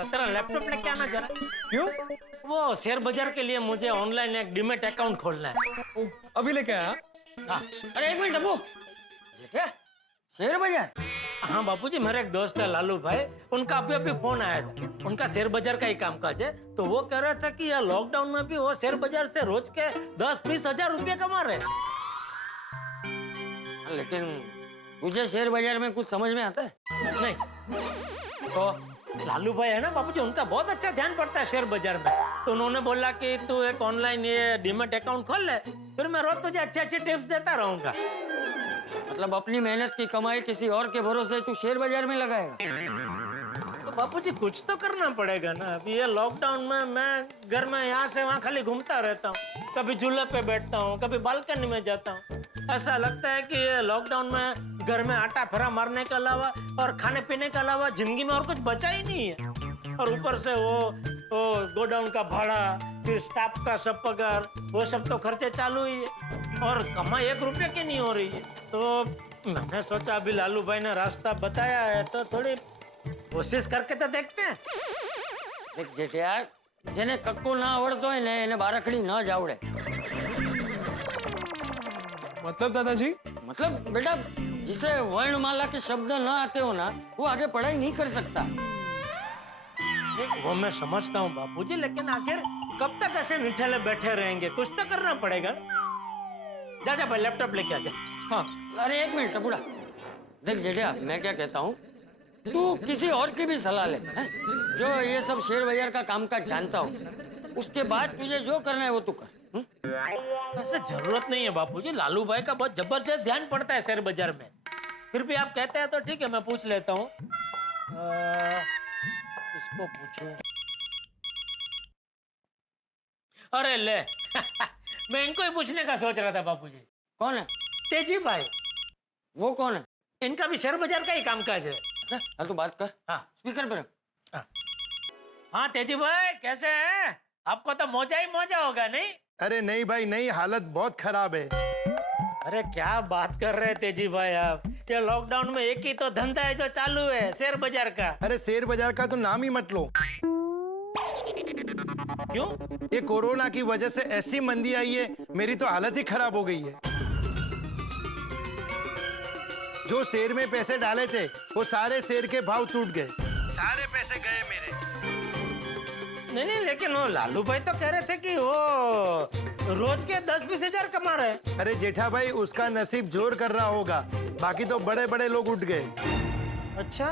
तेरा लैपटॉप लेके आना जरा। क्यों? वो शेयर बाजार के लिए मुझे ऑनलाइन एक डीमेट अकाउंट खोलना है। ओह, अभी लेके आया? हाँ अरे एक मिनट अबू, क्या शेयर बाजार? हाँ बापूजी, मेरे एक दोस्त है लालू भाई, उनका अभी अभी फोन आया था। उनका शेयर बाजार का ही कामकाज है, तो वो कह रहा था कि यार लॉकडाउन में भी वो शेयर बाजार से रोज के 10-20 हजार रुपये कमा रहे हैं। लेकिन तुझे शेयर बाजार में कुछ समझ में आता है? नहीं तो लालू भाई है ना बापूजी, उनका बहुत अच्छा ध्यान पड़ता है शेयर बाजार में, तो उन्होंने बोला कि तू एक ऑनलाइन ये डीमेट अकाउंट खोल ले, फिर मैं रोज तुझे अच्छे अच्छे टिप्स देता रहूंगा। मतलब अपनी मेहनत की कमाई किसी और के भरोसे तू शेयर बाजार में लगाएगा? तो बापूजी कुछ तो करना पड़ेगा ना। अभी ये लॉकडाउन में मैं घर में यहाँ से वहाँ खाली घूमता रहता हूँ, कभी झूले पे बैठता हूँ, कभी बालकनी में जाता हूँ। ऐसा लगता है कि ये लॉकडाउन में घर में आटा फेरा मारने के अलावा और खाने पीने के अलावा जिंदगी में और कुछ बचा ही नहीं है। और ऊपर से वो गोडाउन का भाड़ा, फिर स्टाफ का सब पगार, वो सब तो खर्चे चालू ही है, और कमाई 1 रुपये की नहीं हो रही है। तो मैंने सोचा अभी लालू भाई ने रास्ता बताया है तो थोड़ी कोशिश करके तो देखते हैं। देख जेठिया, जेने कक्को ना आवड़तो है ने એને બારકડી ન જાવડે। मतलब दादाजी? मतलब बेटा, जिसे वर्णमाला के शब्द न आते हो ना, वो आगे पढ़ाई नहीं कर सकता। वो मैं समझता हूँ बापूजी, लेकिन आखिर कब तक ऐसे निठल्ले बैठे रहेंगे? कुछ तो करना पड़ेगा। जा जा भाई, लैपटॉप लेके आ जा। हाँ, अरे एक मिनट बूढ़ा, देख जेठिया, मैं क्या कहता हूँ, तू किसी और की भी सलाह ले, हैं? जो ये सब शेयर बाजार का कामकाज जानता हो, उसके बाद तुझे जो करना है वो तू कर। ऐसे जरूरत नहीं है बापूजी, लालू भाई का बहुत जबरदस्त ध्यान पड़ता है शेयर बाजार में। फिर भी आप कहते हैं तो ठीक है, मैं पूछ लेता हूँ। किसको पूछूं? अरे ले मैं इनको ही पूछने का सोच रहा था बापूजी। कौन है? तेजी भाई। वो कौन है? इनका भी शेयर बाजार का ही कामकाज है। हाँ, तू बात कर। हाँ, स्पीकर पे रख। हाँ तेजी भाई, कैसे हैं? आपको तो मौजा ही मौजा होगा, नहीं? अरे नहीं भाई नहीं, हालत बहुत खराब है। अरे क्या बात कर रहे हैं तेजी भाई आप? ये लॉकडाउन में एक ही तो धंधा है जो चालू है, शेयर बाजार का। अरे शेयर बाजार का तो नाम ही मत लो। क्यों? ये कोरोना की वजह से ऐसी मंदी आई है, मेरी तो हालत ही खराब हो गई है। जो शेयर में पैसे डाले थे वो सारे शेयर के भाव टूट गए, सारे पैसे गए मेरे। नहीं, लेकिन वो लालू भाई तो कह रहे थे कि वो रोज के 10-20 हजार कमा रहे हैं। अरे जेठा भाई, उसका नसीब जोर कर रहा होगा, बाकी तो बड़े बड़े लोग उठ गए। अच्छा,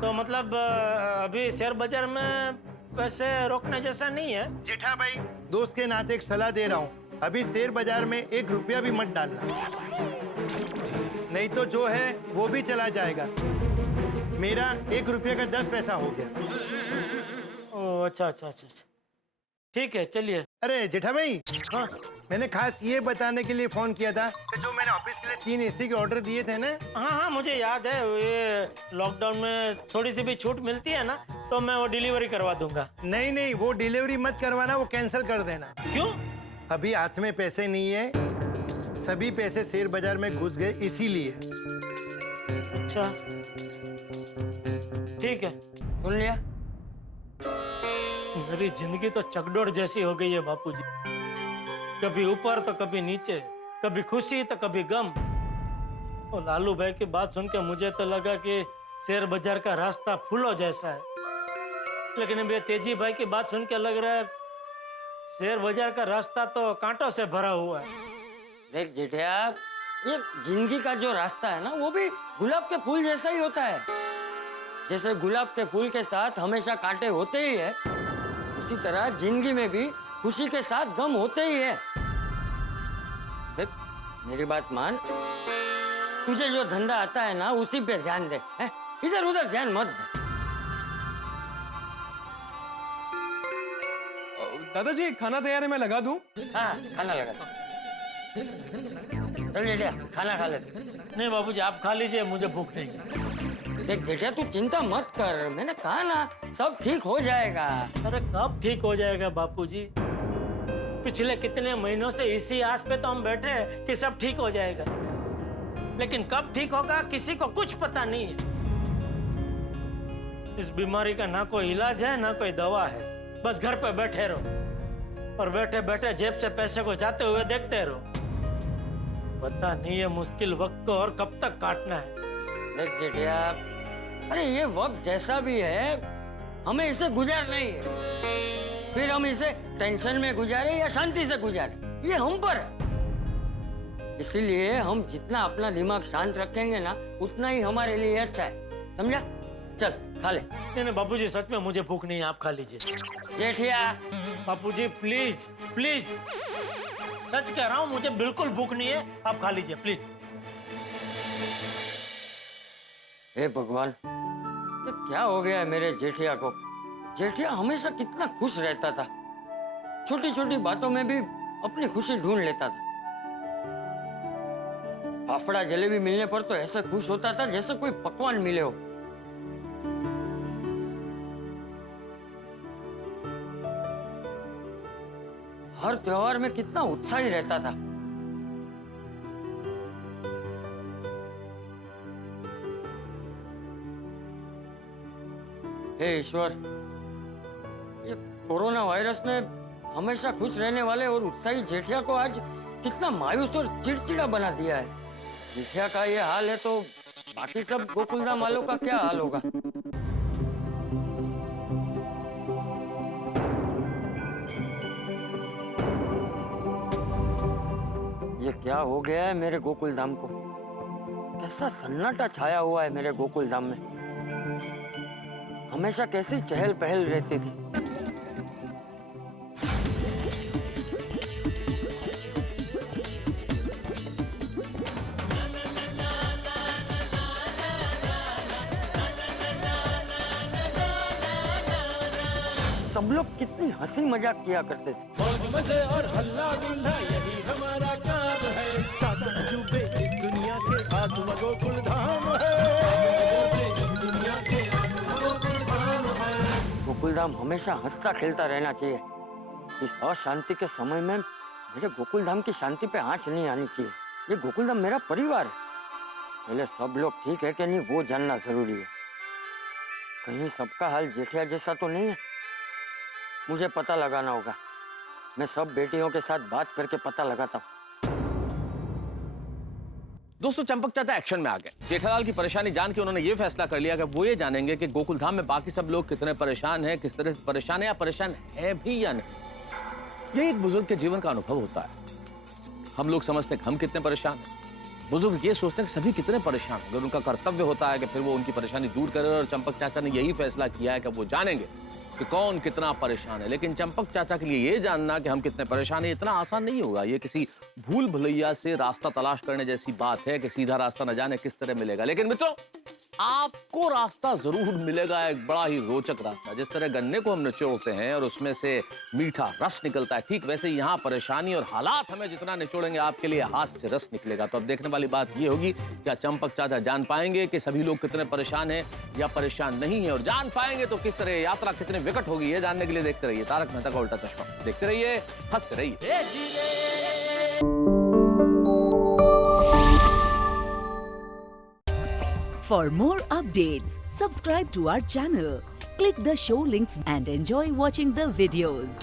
तो मतलब अभी शेयर बाजार में पैसे रोकने जैसा नहीं है। जेठा भाई, दोस्त के नाते एक सलाह दे रहा हूँ, अभी शेयर बाजार में 1 रुपया भी मत डालना, नहीं तो जो है वो भी चला जाएगा। मेरा 1 रुपये का 10 पैसा हो गया। ओह अच्छा, ठीक है, चलिए। अरे जेठा भाई, हाँ, मैंने खास ये बताने के लिए फोन किया था कि जो मैंने ऑफिस के लिए 3 AC के ऑर्डर दिए थे ना। हाँ, मुझे याद है। ये लॉकडाउन में थोड़ी सी भी छूट मिलती है ना, तो मैं वो डिलीवरी करवा दूंगा। नहीं, वो डिलीवरी मत करवाना, वो कैंसिल कर देना। क्यों? अभी हाथ में पैसे नहीं है, सभी पैसे शेयर बाजार में घुस गए, इसीलिए। अच्छा, ठीक है, सुन लिया? मेरी जिंदगी तो चकडोर जैसी हो गई है बापूजी, कभी ऊपर तो कभी नीचे, कभी खुशी तो कभी गम। और लालू भाई की बात सुन के मुझे तो लगा कि शेयर बाजार का रास्ता फूलों जैसा है, लेकिन अब ये तेजी भाई की बात सुन के लग रहा है शेयर बाजार का रास्ता तो कांटों से भरा हुआ है। देख जेठिया, ये जिंदगी का जो रास्ता है ना, वो भी गुलाब के फूल जैसा ही होता है। जैसे गुलाब के फूल के साथ हमेशा कांटे होते ही है, उसी तरह जिंदगी में भी खुशी के साथ गम होते ही है। देख मेरी बात मान, तुझे जो धंधा आता है ना, उसी पे ध्यान दे, इधर उधर ध्यान मत दे। दादाजी, खाना तैयार है, मैं लगा दूं? हाँ, खाना लगा दो। चल जेठिया, खाना खा लेते। नहीं बाबूजी, आप खा लीजिए, मुझे भूख नहीं है। देख जेठिया, तू चिंता मत कर, मैंने कहा ना सब ठीक हो जाएगा। अरे कब ठीक हो जाएगा बापूजी? पिछले कितने महीनों से इसी आस पे तो हम बैठे हैं कि सब ठीक हो जाएगा, लेकिन कब ठीक होगा किसी को कुछ पता नहीं है। इस बीमारी का ना कोई इलाज है ना कोई दवा है, बस घर पे बैठे रहो और बैठे बैठे जेब से पैसे को जाते हुए देखते रहो। पता नहीं ये मुश्किल वक्त को और कब तक काटना है। देख जेठिया, अरे ये वक्त जैसा भी है हमें इसे गुजारना ही है। फिर हम इसे टेंशन में गुजारे या शांति से गुजारे ये हम पर है। इसीलिए हम जितना अपना दिमाग शांत रखेंगे ना उतना ही हमारे लिए अच्छा है, समझा? चल खा ले। नहीं बापूजी, सच में मुझे भूख नहीं है, आप खा लीजिए। जेठिया बापूजी प्लीज प्लीज, सच कह रहा हूँ, मुझे बिल्कुल भूख नहीं है, आप खा लीजिए प्लीज। हे भगवान, ये क्या हो गया है मेरे जेठिया को? जेठिया हमेशा कितना खुश रहता था, छोटी छोटी बातों में भी अपनी खुशी ढूंढ लेता था। फाफड़ा जलेबी मिलने पर तो ऐसा खुश होता था जैसे कोई पकवान मिले हो। हर त्योहार में कितना उत्साही रहता था। हे ईश्वर, ये कोरोना वायरस ने हमेशा खुश रहने वाले और उत्साही जेठिया को आज कितना मायूस और चिड़चिड़ा बना दिया है। जेठिया का ये हाल है तो बाकी सब गोकुलधाम वालों का क्या हाल होगा? ये क्या हो गया है मेरे गोकुलधाम को? कैसा सन्नाटा छाया हुआ है मेरे गोकुलधाम में। हमेशा कैसी चहल पहल रहती थी। सब लोग कितनी हंसी मजाक किया करते थे। मजे और हल्ला गुल्ला यही हमारा काम है। सात अजूबे इस दुनिया के आत्मा गोकुलधाम है। गोकुलधाम हमेशा हंसता खेलता रहना चाहिए। इस अशांति के समय में मेरे गोकुलधाम की शांति पे आंच नहीं आनी चाहिए। ये गोकुलधाम मेरा परिवार है। पहले सब लोग ठीक है कि नहीं वो जानना जरूरी है। कहीं सबका हाल जेठिया जैसा तो नहीं है। मुझे पता लगाना होगा। मैं सब बेटियों के साथ बात करके पता लगाता हूँ। दोस्तों, चंपक चाचा एक्शन में आ गए। जेठालाल की परेशानी जान के उन्होंने ये फैसला कर लिया कि वो ये जानेंगे कि गोकुलधाम में बाकी सब लोग कितने परेशान हैं, किस तरह से परेशान है या परेशान है भी या नहीं। ये एक बुजुर्ग के जीवन का अनुभव होता है। हम लोग समझते हैं कि हम कितने परेशान हैं, बुजुर्ग ये सोचते हैं कि सभी कितने परेशान हैं। अगर उनका कर्तव्य होता है कि फिर वो उनकी परेशानी दूर करे, और चंपक चाचा ने यही फैसला किया है कि वो जानेंगे कि कौन कितना परेशान है। लेकिन चंपक चाचा के लिए ये जानना कि हम कितने परेशान हैं इतना आसान नहीं होगा। ये किसी भूल भुलैया से रास्ता तलाश करने जैसी बात है कि सीधा रास्ता न जाने किस तरह मिलेगा। लेकिन मित्रों, आपको रास्ता जरूर मिलेगा, एक बड़ा ही रोचक रास्ता। जिस तरह गन्ने को हम निचोड़ते हैं और उसमें से मीठा रस निकलता है, ठीक वैसे यहाँ परेशानी और हालात हमें जितना निचोड़ेंगे आपके लिए हाथ से रस निकलेगा। तो अब देखने वाली बात ये होगी, क्या चंपक चाचा जान पाएंगे कि सभी लोग कितने परेशान हैं या परेशान नहीं है, और जान पाएंगे तो किस तरह यात्रा कितने विकट होगी। ये जानने के लिए देखते रहिए तारक मेहता का उल्टा चश्मा। देखते रहिए, हंसते रहिए। For more updates, subscribe to our channel, click the show links and enjoy watching the videos.